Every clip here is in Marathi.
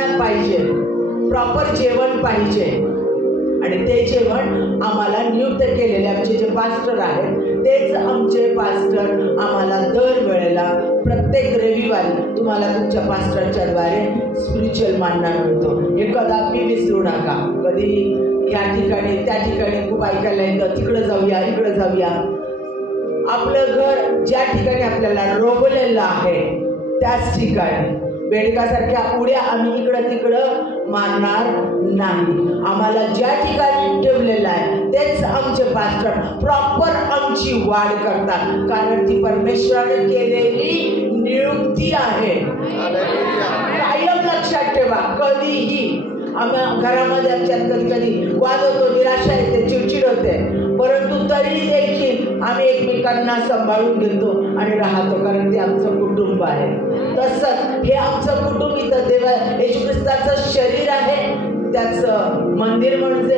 मन्ना पाहिजे, प्रॉपर जेवण पाहिजे. आणि ते जेवण आम्हाला नियुक्त केलेले आमचे जे पास्टर आहेत तेच आमचे पास्टर आम्हाला दर वेळेला प्रत्येक रविवारी तुम्हाला तुमच्या पास्टरच्या द्वारे स्पिरिच्युअल मन्ना मिळतो. हे कदापि विसरू नका. कधी या ठिकाणी त्या ठिकाणी खूप ऐकायला येतं, तिकडं जाऊया इकडं जाऊया. आपलं घर ज्या ठिकाणी आपल्याला रोवलेलं आहे त्याच ठिकाणी बेडकासारख्या उड्या आम्ही इकडं तिकडं मारणार नाही. आम्हाला ज्या ठिकाणी ठेवलेलं आहे तेच आमचे पास्टर प्रॉपर आमची वाढ करतात, कारण ती परमेश्वराने केलेली नियुक्ती आहे. कायम लक्षात ठेवा. कधीही आम्ही घरामध्ये आमच्यात कधी कधी वाद होतो, निराशा येते, चिडचिड होते, परंतु तरी देखील आम्ही एकमेकांना सांभाळून घेतो आणि राहतो, कारण ते आमचं कुटुंब आहे. तसंच हे आमचं कुटुंब इथं देवा येशू ख्रिस्ताचं शरीर आहे, त्याचं मंदिर म्हणजे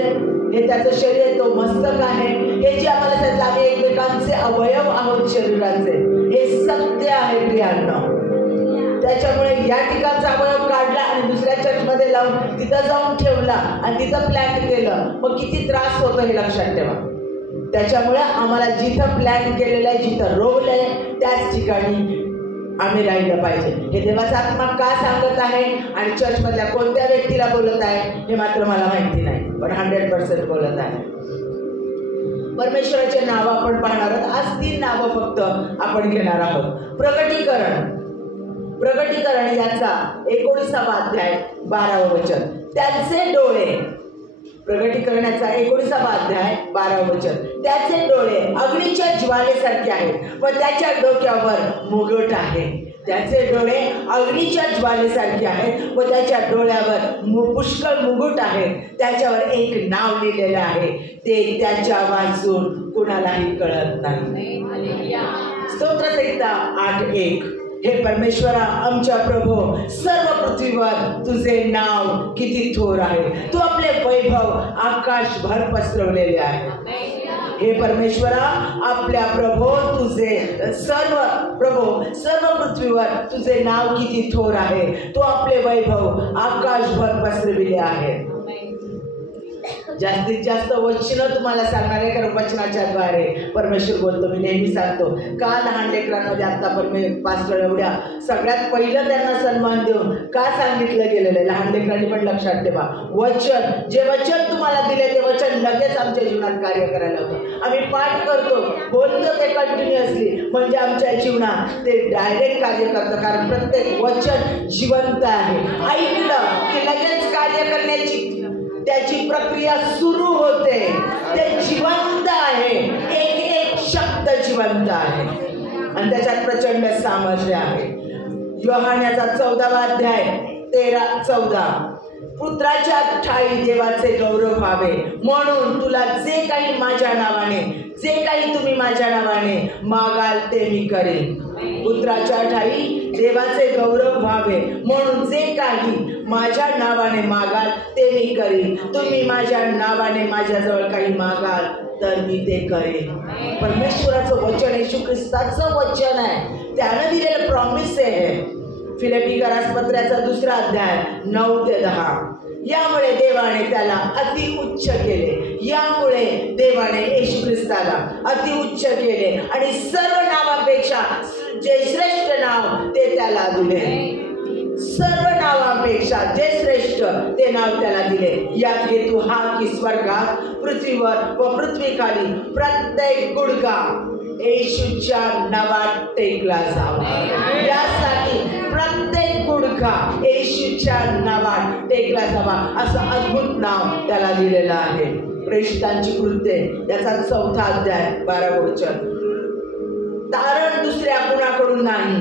हे त्याचं शरीर आहे, तो मस्तक आहे. हे जे आम्हाला सांगितलं आम्ही एकमेकांचे अवयव आहोत शरीराचे, हे सत्य आहे प्रियांनो. त्याच्यामुळे या ठिकाणचा अवयव काढला आणि दुसऱ्या चर्चमध्ये लावून तिथं जाऊन ठेवला आणि तिथं प्लॅन केलं, मग किती त्रास होतो हे लक्षात ठेवा. त्याच्यामुळे आम्हाला जिथं प्लॅन केलेलं आहे, जिथं रोवलंय त्याच ठिकाणी आम्ही राहिलं पाहिजे. हे देवाचा आत्मा का सांगत आहे आणि चर्चमधल्या कोणत्या व्यक्तीला बोलत आहे हे मात्र मला माहिती नाही, पण 100% बोलत आहे. परमेश्वराचे नाव आपण पाहणार आहोत. आज 3 नावं फक्त आपण घेणार आहोत. प्रकटीकरण याचा 19वा अध्याय 12वे वचन. त्याचे डोळे, प्रकटीकरणाचा 19वा अध्याय 12वे वचन. त्याचे डोळे अग्नीच्या ज्वालेसारखे आहेत व त्याच्या डोक्यावर मुकुट आहे. त्याचे डोळे अग्नीच्या ज्वालेसारखे आहेत व त्याच्या डोळ्यावर पुष्कळ मुकुट आहे. त्याच्यावर एक नाव लिहिलेलं आहे, ते त्याच्या वाचून कुणालाही कळत नाही. स्तोत्रसंहिता 8:1. हे परमेश्वरा आमच्या प्रभो, सर्व पृथ्वीवर तुझे नाव किती थोर आहे. तू आपले वैभव आकाशभर पसरवलेले आहे. हे परमेश्वरा आपल्या प्रभो तुझे सर्व पृथ्वीवर तुझे नाव किती थोर आहे. तू आपले वैभव आकाशभर पसरविले आहे. जास्तीत जास्त वचन तुम्हाला सांगणार आहे, कारण वचनाच्या द्वारे परमेश्वर बोलतो. मी नेहमी सांगतो का लहान लेकरांमध्ये आता पास्टर एवढ्या सगळ्यात पहिलं त्यांना सन्मान देऊन का सांगितलं गेलेलं आहे. लहान लेकरांनी पण लक्षात ठेवा, वचन जे वचन तुम्हाला दिले ते वचन लगेच आमच्या जीवनात कार्य करायला होतं. आम्ही पाठ करतो, बोलतो ते कंटिन्युअसली, म्हणजे आमच्या जीवनात ते डायरेक्ट कार्य करतं, कारण प्रत्येक वचन जिवंत आहे. ऐकलं की लगेच कार्य करण्याची त्याची प्रक्रिया सुरू होते. ते जिवंत आहे, एक शब्द जिवंत आहे आणि त्याच्यात प्रचंड सामर्थ्य आहे. योहानाचा 14वा अध्याय 13-14. पुत्राच्या ठाई देवाचे गौरव व्हावे म्हणून तुला जे काही तुम्ही माझ्या नावाने मागाल ते मी करेन. पुत्राच्या ठाई देवाचे गौरव व्हावे म्हणून जे काही माझ्या नावाने मागाल ते मी करेन. तुम्ही माझ्या नावाने माझ्याजवळ काही मागाल तर मी ते करेन. परमेश्वराचं वचन, येशू ख्रिस्ताचं वचन आहे, त्यानं दिलेलं प्रॉमिस आहे. फिलिप्पीकरास पत्राचा 2रा अध्याय 9-10. यामुळे देवाने त्याला अति उच्च केले. यामुळे देवाने येशू ख्रिस्ताला अति उच्च केले आणि सर्व नावापेक्षा जे श्रेष्ठ नाव ते त्याला दिले. सर्व नावापेक्षा जे श्रेष्ठ ते नाव त्याला दिले. यात हेतू हा की स्वर्गात, पृथ्वीवर व पृथ्वीखाली प्रत्येक गुडघा येशूच्या नावात टेकला जावा. यासाठी प्रत्येक गुडघा येशूच्या नावात टेकला जावा असं अद्भुत नाव त्याला दिलेलं आहे. प्रेषितांची कृत्ये याचा 4था अध्याय 12वे वचन. तारण दुसऱ्या कुणाकडून नाही,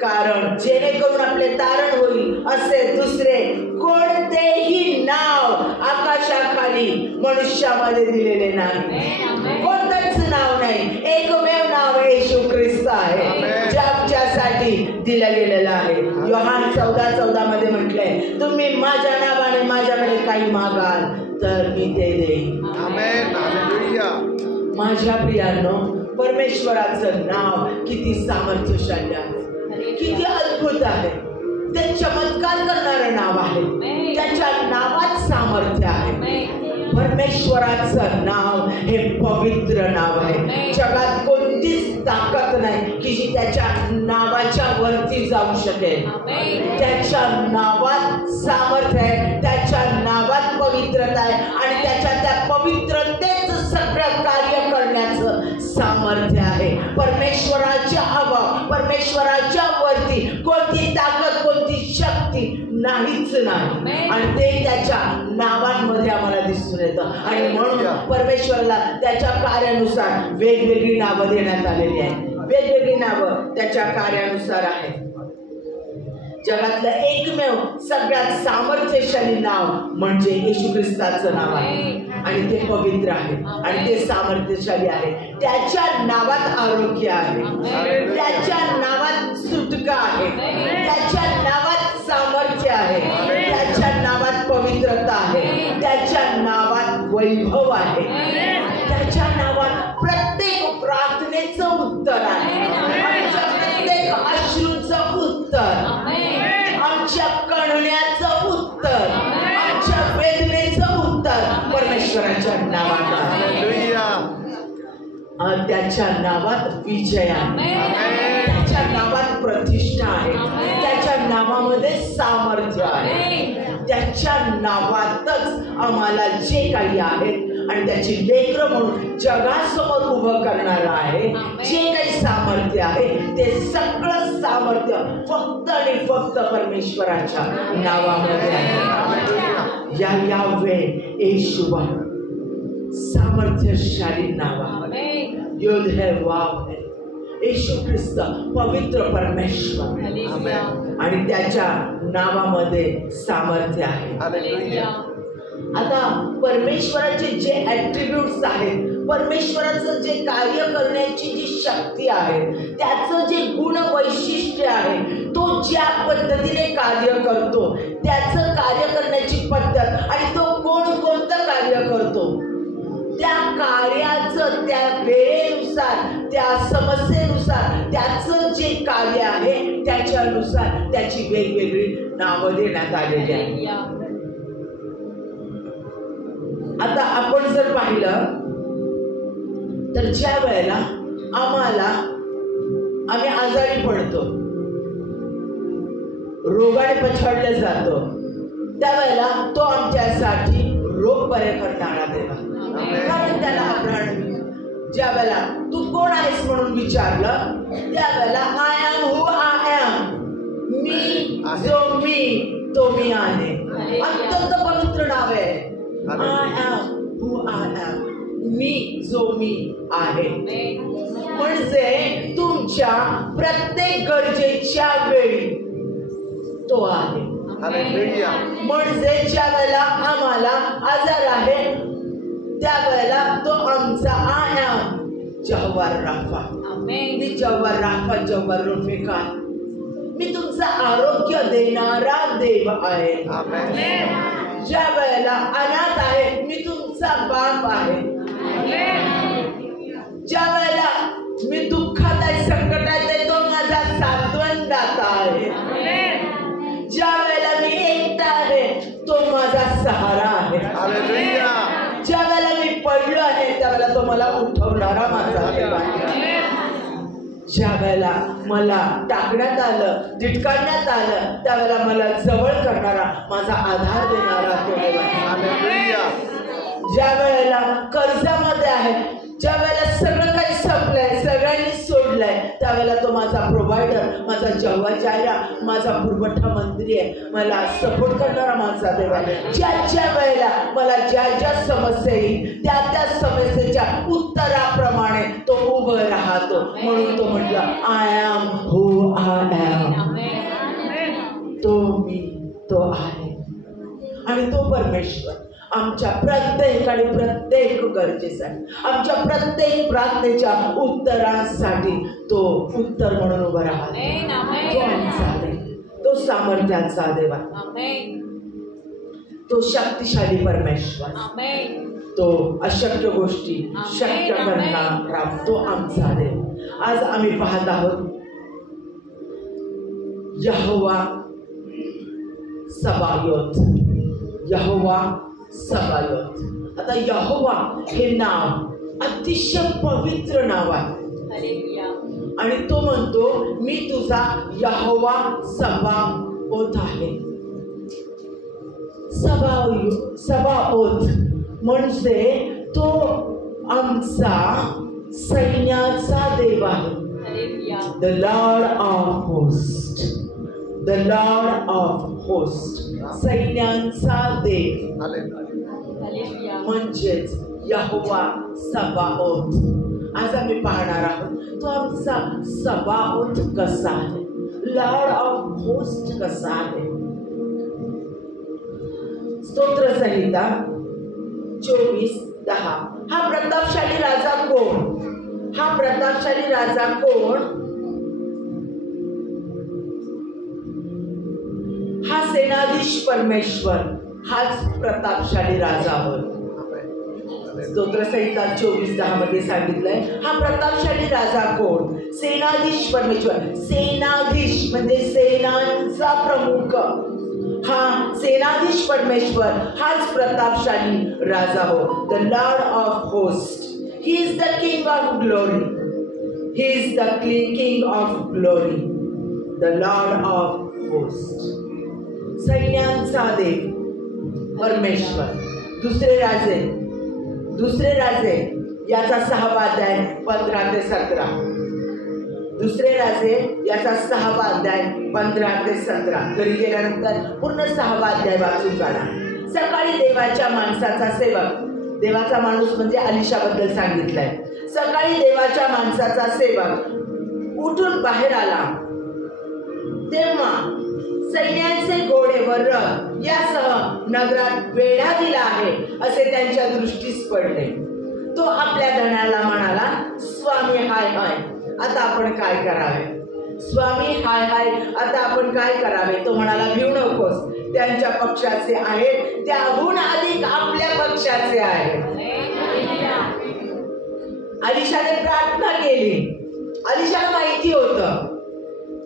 कारण जेणेकरून आपले तारण होईल असे दुसरे कोणतेही नाव आकाशाखाली मनुष्यामध्ये दिलेले नाही. कोणतंच नाव नाही, एकमेव नाव येशू ख्रिस्त आहे जे आमच्यासाठी दिलं गेलेलं आहे. योहान 14:14 मध्ये म्हटलंय, तुम्ही माझ्या नावाने माझ्याकडे काही मागाल तर मी ते देईन. आमेन. हालेलुया. माझ्या प्रियांनो, परमेश्वराचं नाव किती सामर्थ्यशाली आहे, किती अद्भुत आहे. ते चमत्कार करणारं नाव आहे. सामर्थ्य आहे. परमेश्वराचं नाव हे पवित्र नाव आहे. जगात कोणतीच ताकद नाही की जी त्याच्या नावाच्या वरती जाऊ शकेल. त्याच्या नावात सामर्थ्य आहे, त्याच्या नावात पवित्रता आहे आणि त्याच्या त्या पवित्रतेच सगळं कार्य करण्याचं सामर्थ्य आहे. परमेश्वराच्या परमेश्वराच्या वरती कोणती ताकद, कोणती शक्ती नाहीच नाही आणि ते त्याच्या नावांमध्ये आम्हाला दिसून येतं. आणि म्हणून परमेश्वराला त्याच्या कार्यानुसार वेगवेगळी नावं देण्यात आलेली आहेत. वेगवेगळी नावं त्याच्या कार्यानुसार आहेत. जगातलं एकमेव सगळ्यात सामर्थ्यशाली नाव म्हणजे येशू ख्रिस्ताचं नाव आहे आणि ते पवित्र आहे आणि ते सामर्थ्यशाली आहे. त्याच्या नावात आरोग्य आहे, त्याच्या नावात सुटका आहे, त्याच्या नावात सामर्थ्य आहे, त्याच्या नावात पवित्रता आहे, त्याच्या नावात वैभव आहे, त्याच्या नावात प्रत्येक प्रार्थनेचं उत्तर आहे, आमच्या प्रत्येक अश्रूचं उत्तर, आमच्या कणण्याचं उत्तर, आमच्या वेदनेचं उत्तर परमेश्वराच्या नावात आहे. त्याच्या नावात विजय आहे, त्याच्या नावात प्रतिष्ठा आहे, त्याच्या नावामध्ये सामर्थ्य आहे, त्याच्या नावातच आम्हाला जे काही आहे आणि त्याची लेकरं म्हणून जगासमोर उभं करणारं आहे जे काही सामर्थ्य आहे ते सगळं सामर्थ्य फक्त आणि फक्त परमेश्वराच्या नावामध्ये आहे. या यावे येशुवा सामर्थ्यशाली नावा, योद्ध है, वाव है, येशू ख्रिस्त पवित्र परमेश्वर आणि त्याच्या नावामध्ये सामर्थ्य आहे. आता परमेश्वराचे जे ॲट्रिब्यूट्स आहेत, परमेश्वराचं जे कार्य करण्याची जी शक्ती आहे, त्याचं जे गुण वैशिष्ट्य आहे, तो ज्या पद्धतीने कार्य करतो, त्याचं कार्य करण्याची पद्धत आणि तो कोणतं कार्य करतो, त्या कार्याचं त्या वेळेनुसार, त्या समस्येनुसार त्याचं जे कार्य आहे त्याच्यानुसार त्याची वेगवेगळी नावं देण्यात आलेली आहेत. आता आपण जर पाहिलं तर ज्या वेळेला आम्ही आजारी पडतो, रोगाने पछाडले जातो, त्यावेळेला तो आमच्यासाठी रोग बरे करणारा देवा. कारण त्याला अब्राहम ज्या वेळेला तू कोण आहेस म्हणून विचारलं, त्यावेळेला I am who I am, मी जो मी तो मी आहे. अत्यंत पवित्र नाव आहे. I am who I am, मी जो मी आहे. म्हणजे तुमच्या प्रत्येक गरजेच्या वेळी तो आहे. म्हणजे ज्या वेळेला आम्हाला आजार आहे त्यावेळेला तो आमचा आय एम जव्हार राफा. मी जव्हार राफा, जव्हार रफिका, मी तुमचं आरोग्य देणारा देव आहे. ज्या वेळेला अनाथ आहे मी तुमचा बाप आहे. ज्या वेळेला मी दुःखात आहे, संकटात आहे, तो माझा सांत्वनदाता आहे. ज्या वेळेला मी एकटा आहे तो माझा सहारा आहे. ज्या वेळेला मी पडलो आहे त्यावेळेला तो मला उठवणारा माझा देव आहे. ज्या वेळेला मला टाकण्यात आलं, झिटकारण्यात आलं, त्यावेळेला मला जवळ करणारा, माझा आधार देणारा तो देव आहे. ज्या वेळेला कर्जामध्ये आहे, ज्या वेळेला सगळं काही संपलंय, सगळ्यांनी सोडलंय, त्यावेळेला तो माझा प्रोव्हायडर, माझा जव्हा जायरा, माझा पुरवठा मंत्री आहे, मला सपोर्ट करणारा माझा देव आहे. ज्या वेळेला मला ज्या समस्या येईल त्या समस्येच्या उत्तराप्रमाणे तो उभं राहतो. म्हणून तो म्हटलं I am who I am, तो मी तो आहे. आणि तो परमेश्वर आमच्या प्रत्येक गरजेसाठी, आमच्या प्रत्येक प्रार्थनेच्या उत्तरासाठी तो उत्तर म्हणून उभा राहतो. तो आमचा देव, तो सामर्थ्याचा देव, तो शक्तिशाली परमेश्वर, तो अशक्य गोष्टी शक्य करणारा तो आमचा देव. आज आम्ही पाहत आहोत यहोवा सबायोत, यहोवा सबायोत. आता यहोवा हे नाव अतिशय पवित्र नाव आहे आणि तो म्हणतो मी तुझा यहोवा सबाओत आहे. सबाओत म्हणजे तो आमचा सैन्याचा देव आहे. The Lord of hosts, the Lord of hosts, सैन्यांचा देव म्हणजेच यहोवा सबाओत. आज आम्ही पाहणार आहोत तो आमचा सबाओत कसा आहे, लॉर्ड ऑफ होस्ट कसा आहे. स्तोत्रसंहिता 24:10. हा प्रतापशाली राजा कोण? हा प्रतापशाली राजा कोण? हा सेनाधीश परमेश्वर, हाच प्रतापशाली राजा होय. स्तोत्रसंहिता 24:10 मध्ये सांगितलंय हा प्रतापशाली राजा कोण? सेनाधीश परमेश्वर. सेनाधीश म्हणजे सेनांचा प्रमुख. हा सेनाधीश परमेश्वर हाच प्रतापशाली राजा हो. The Lord of host. He is the King of glory. He is the King of glory. The Lord of hosts. सैन्यांचा देव परमेश्वर. दुसरे राजे याचा 6वा अध्याय 15 ते 17. दुसरे राजे याचा 6वा अध्याय 15 ते 17. घरी गेल्यानंतर पूर्ण 6वा अध्याय वाचून काढा. सकाळी देवाच्या माणसाचा सेवक, देवाचा माणूस म्हणजे अलिशाबद्दल सांगितलंय. सकाळी देवाच्या माणसाचा सेवक उठून बाहेर आला तेव्हा सैन्यांचे घोडे व रथ यासह नगरात वेढा दिला आहे असे त्यांच्या दृष्टीस पडले. तो आपल्या धनाला म्हणाला, स्वामी हाय हाय, आता आपण काय करावे? स्वामी हाय हाय, आता आपण काय करावे? तो म्हणाला, भिऊ नकोस, त्यांच्या पक्षाचे आहेत त्याहून अधिक आपल्या पक्षाचे आहेत. अलिशाने प्रार्थना केली. अलिशाला माहिती होतं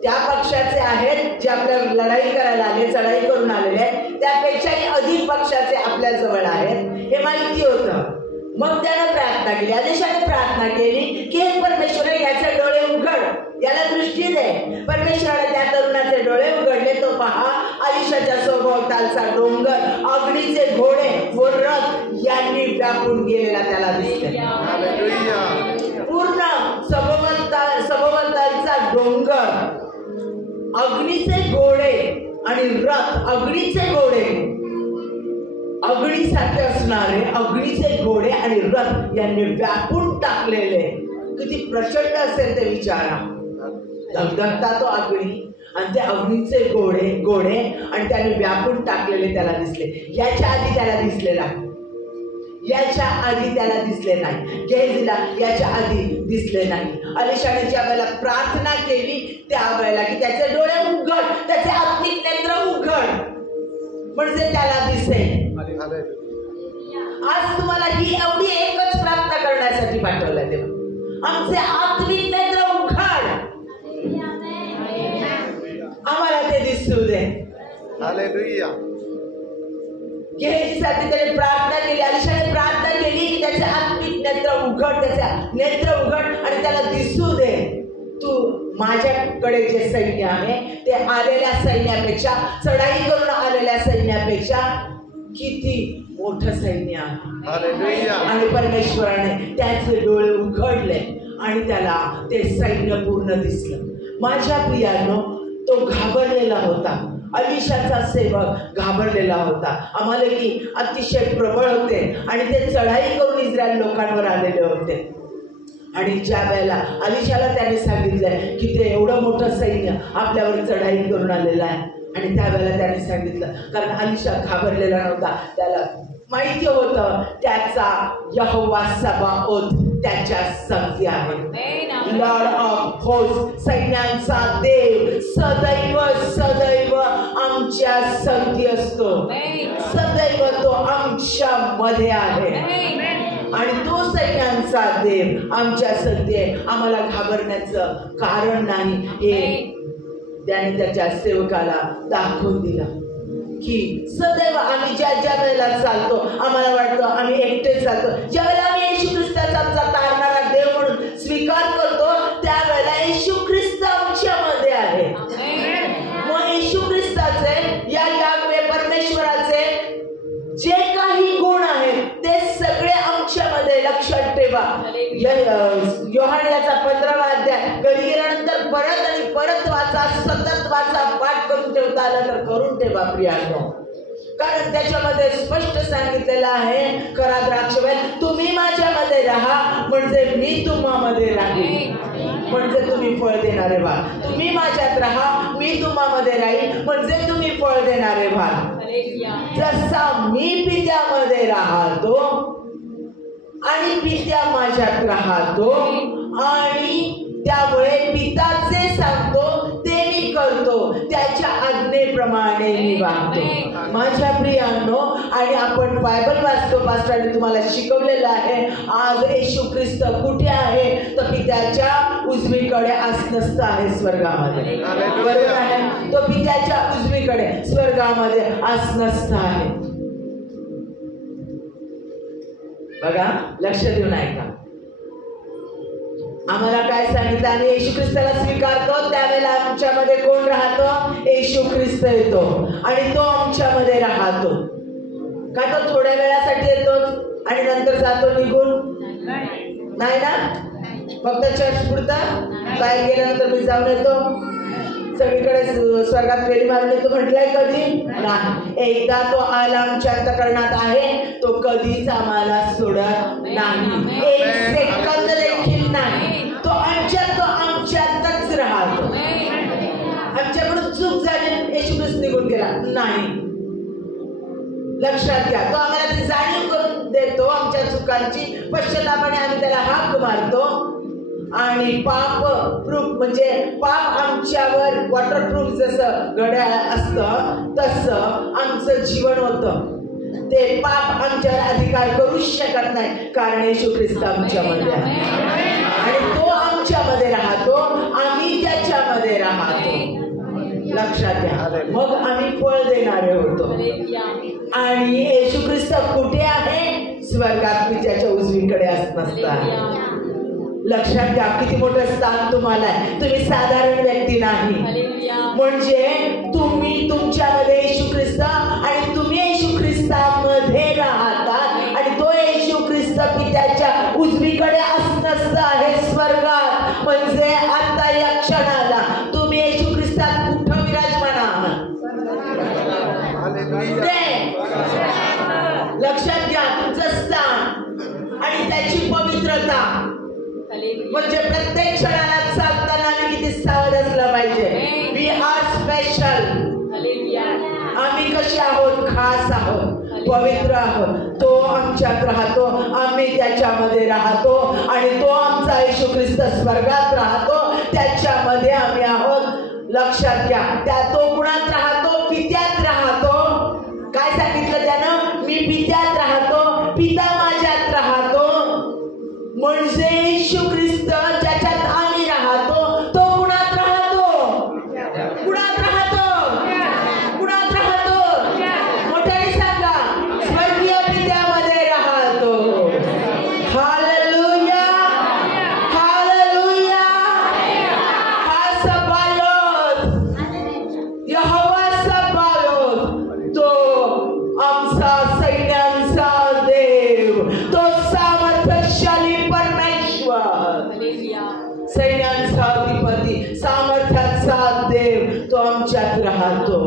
त्या पक्षाचे आहेत जे आपल्या लढाई करायला आले, चढाई करून आलेले आहेत, त्यापेक्षाही अधिक पक्षाचे आपल्या जवळ आहेत हे माहिती होतं. मग त्यानं प्रार्थना केली. अलिशाने प्रार्थना केली की हे परमेश्वर, याचे डोळे उघड, याला दृष्टी दे. परमेश्वराने त्या तरुणाचे डोळे उघडले. तो पहा, अलिशाच्या सभोवतालचा डोंगर, अग्नीचे घोडे व रथ यांनी व्यापून गेलेला त्याला दिसले. पूर्ण सभोवतालचा डोंगर, अग्नीचे घोडे आणि रथ, अग्नीचे घोडे, अग्नीसारखे असणारे अग्नीचे घोडे आणि रथ यांनी व्यापून टाकलेले. किती प्रचंड असेल ते विचारा. धगधगता तो अग्नी आणि ते अग्नीचे घोडे आणि त्याने व्यापून टाकलेले त्याला दिसले. याच्या आधी त्याला दिसले नाही. गेहजीला याच्या आधी दिसले नाही. अलिशाने ज्या वेळेला प्रार्थना केली त्या वेळेला की त्याचे डोळे उघड, त्याचे आत्मिक नेत्र उघड, म्हणजे त्याला दिसेल. आज तुम्हाला ही एवढी एकच प्रार्थना करण्यासाठी पाठवलं देवा, आमचे आत्मिक नेत्र उघड, आम्हाला ते दिसू दे. हालेलुया. गेहजीसाठी त्याने प्रार्थना केली. अलिशाने प्रार्थना केली की त्याचे आत्मिक नेत्र उघड, त्याचे नेत्र उघड आणि त्याला दिसू दे. तू माझ्याकडे जे सैन्य आहे ते आलेल्या सैन्यापेक्षा, चढाई करून आलेल्या सैन्यापेक्षा किती मोठं सैन्य आहे. आणि परमेश्वराने त्याचे डोळे उघडले आणि त्याला ते सैन्य पूर्ण दिसलं. माझ्या प्रियानो, तो घाबरलेला होता. अलिशाचा सेवक घाबरलेला होता. अमालेकी अतिशय प्रबळ होते आणि ते चढाई करून इस्रायल लोकांवर आलेले होते. आणि ज्या वेळेला अलिशाला त्याने सांगितलंय की ते एवढं मोठं सैन्य आपल्यावर चढाई करून आलेलं आहे, आणि त्यावेळेला त्याने सांगितलं, कारण अलिशा घाबरलेला नव्हता, त्याला माहिती होतं त्याचा यहोवा सबाओत त्याच्या संगती आहे. लॉर्ड ऑफ होस्ट, सैन्यांचा देव सदैव सदैव आमच्या संगती असतो. सदैव तो आमच्या मध्ये आहे आणि तो सैन्यांचा देव आमच्या संगती आहे. आम्हाला घाबरण्याचं कारण नाही हे त्याने त्याच्या सेवकाला दाखवून दिलं. की सदैव आम्ही ज्या ज्या वेळेला चालतो आम्हाला वाटतं आम्ही एकटेच चालतो, ज्या वेळेला आम्ही येशू ख्रिस्ताचा आमचा तारणारा देव म्हणून स्वीकार करतो त्यावेळेला येशू ख्रिस्त आमच्यामध्ये आहे. मग येशू ख्रिस्ताचे या याहवे परमेश्वराचे जे काही गुण आहेत ते सगळे आमच्यामध्ये लक्षात ठेवा. योहान याचा 15वा अध्याय घरी गेल्यानंतर परत आणि परत वाचा, सतत वाचा, पाठ करून ठेवता आलं तर करून ठेवा प्रियांनो. कारण त्याच्यामध्ये स्पष्ट सांगितलेलं आहे खरा द्राक्षवेल तुम्ही माझ्यामध्ये राहा म्हणजे मी तुम्हामध्ये राहील, म्हणजे तुम्ही फळ देणारे व्हाल. तुम्ही माझ्यात राहा मी तुम्हामध्ये राहील म्हणजे तुम्ही फळ देणारे व्हाल. जसा मी पित्यामध्ये राहतो आणि पित्या माझ्यात राहतो आणि त्यामुळे पिता जे सांगतो ते मी करतो, त्याच्या आज्ञेप्रमाणे मी वागतो. माझ्या प्रियांनो, आणि आपण बायबल वाचतो, पास्टरने तुम्हाला शिकवलेलं आहे. आज येशू ख्रिस्त कुठे आहे तर पित्याच्या उजवीकडे आसनस्थ आहे स्वर्गामध्ये. बरोबर आहे, तो पित्याच्या उजवीकडे स्वर्गामध्ये आसनस्थ आहे. बघा, लक्ष देऊन ऐका. आम्हाला काय सांगितलं, आम्ही येशू ख्रिस्ताला स्वीकारतो त्यावेळेला आमच्यामध्ये कोण राहतो? येशू ख्रिस्त येतो आणि तो आमच्यामध्ये राहतो. का तो थोड्या वेळासाठी येतो आणि नंतर जातो निघून? नाही ना, फक्त चर्च पुरता बाहेर गेल्यानंतर मी जाऊन येतो, सगळीकडे स्वर्गात फेरी मारून येतो म्हटलंय कधी? नाही. एकदा तो आला आमच्या अंतःकरणात आहे, तो कधीच आम्हाला सोडत नाही, एक सेकंद देखील नाही. तो आमच्यातच राहतो. आमच्याकडून चूक झाली, येशू ख्रिस्त निघून गेला नाही, लक्षात घ्या. तो आम्हाला ती जाणीव करून देतो आमच्या चुकांची, पश्चातापाने आम्ही त्याला हाक मारतो आणि पाप प्रूफ म्हणजे पाप आमच्यावर वॉटरप्रूफ जसं घड्याळ असतं तसं आमचं जीवन होतं. ते पाप आमच्यावर अधिकार करूच शकत नाही कारण येशू ख्रिस्त आमच्यामध्ये आहे आणि तो आमच्यामध्ये राहतो, आम्ही त्याच्यामध्ये राहतो. लक्षात घ्या, मग आम्ही फळ देणारे होतो. आणि येशू ख्रिस्त कुठे आहे? स्वर्गात पित्याच्या उजवीकडे असतात. लक्षात घ्या, किती मोठं स्थान तुम्हाला आहे. तुम्ही साधारण व्यक्ती नाही. म्हणजे तुम्ही तुमच्यामध्ये येशू ख्रिस्त आणि तुम्ही येशू ख्रिस्तामध्ये राहतात आणि तो येशू ख्रिस्त पित्याच्या उजवीकडे असत आहे स्वर्गात. म्हणजे आता या क्षणाला तुम्ही येशू ख्रिस्तात कुठं विराजमान आहात? लक्षात घ्या, तुमचं स्थान आणि त्याची पवित्रता. म्हणजे प्रत्येक क्षणाला चालताना आम्ही किती सावध असलं पाहिजे. We are special. आम्ही कसे आहोत? खास आहोत, पवित्र आहोत. तो आमच्यात राहतो, आम्ही त्याच्यामध्ये राहतो आणि तो आमचा येशू ख्रिस्त स्वर्गात राहतो, त्याच्यामध्ये आम्ही आहोत. लक्षात घ्या, त्या तो गुणात राहतो, पित्यात राहतो. काय सांगितलं त्यानं? मी पित्यात राहतो, पिता माझ्यात राहतो. म्हणजे येशू ख्रिस्त ज्याच्यात आम्ही राहतो तो गुणात राहतो. गुणात राहतो, गुणात राहतो. मोठ्याने सांगा, स्वर्गीय पित्यामध्ये राहतो. Hallelujah, hallelujah. हा सबायोत, यहोवा सबायोत, तो आमचा सैन्यांचा देव, तो सामर्थ्यशाली सैन्यांचा अधिपती, सामर्थ्याचा देव, तो आमच्यात राहतो.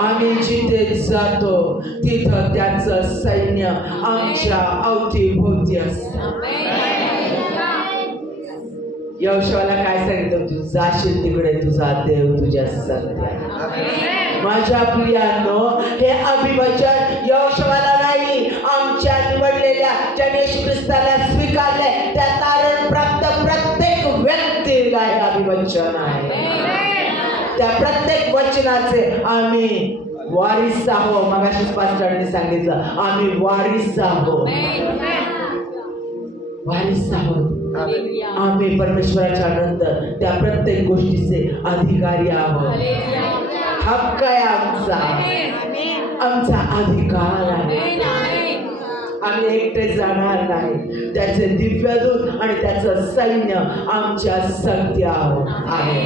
आम्ही जिथे जातो तिथं त्याचं सैन्य आमच्या अवतीभोवती असतं. यहोशूआला काय सांगितलं? तू जाशील तिकडे तुझा देव तुझ्या संगती आहे. माझ्या प्रियांनो, हे अभिवचन यहोशूआला नाही, आमच्या निवडलेल्या ज्याने येशू ख्रिस्ताला स्वीकारले त्या तारण प्राप्त प्रत्येक व्यक्तीला हे अभिवचन आहे. त्या प्रत्येक वचनाचे आम्ही वारिस आहोत. मगाशी पास्टरने सांगितलं, आम्ही वारिस आहोत, वारिस आहोत. आम्ही परमेश्वराच्या नंतर त्या प्रत्येक गोष्टीचे अधिकारी आहोत. हक्क आहे आमचा. आमचा अधिकार आहे. आम्ही एकटे जाणार नाही. त्याचे दिव्यदूत आणि त्याचं सैन्य आमच्या संगतीवर आहे.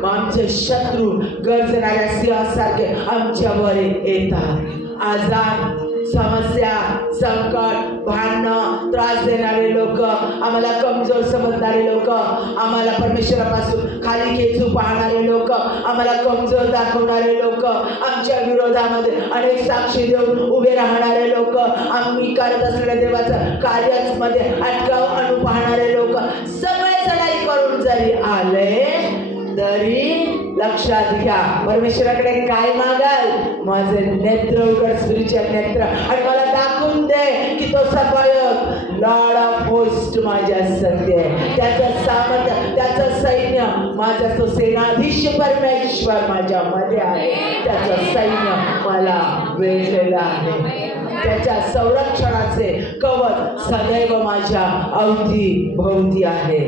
मग आमचे शत्रू गरजणाऱ्या सिंहासारखे आमच्यावर येतात. आजार, समस्या, संकट, भांडणं, त्रास देणारे लोक, आम्हाला कमजोर समजणारे लोक, आम्हाला परमेश्वरापासून खाली खेचू पाहणारे लोक, आम्हाला कमजोर दाखवणारे लोक, आमच्या विरोधामध्ये अनेक साक्षी देऊन उभे राहणारे लोक, आम्ही करत असलेल्या देवाचं कार्यामध्ये अटकाव आणू पाहणारे लोक, सगळे चढाई करून जरी आले तरी लक्षात घ्या, परमेश्वराकडे काय मागाल? माझे नेत्र उघड, स्पिरिच्युअल नेत्र, आणि मला दाखवून दे की तो सफायक लॉर्ड ऑफ होस्ट माझ्या संगती आहे. त्याचं सामर्थ्य, त्याचं सैन्य, माझा तो सेनाधीश परमेश्वर माझ्यामध्ये आहे. त्याचं सैन्य मला वेढलेलं आहे. त्याच्या संरक्षणाचे कवच सदैव माझ्या अवती भोवती आहे.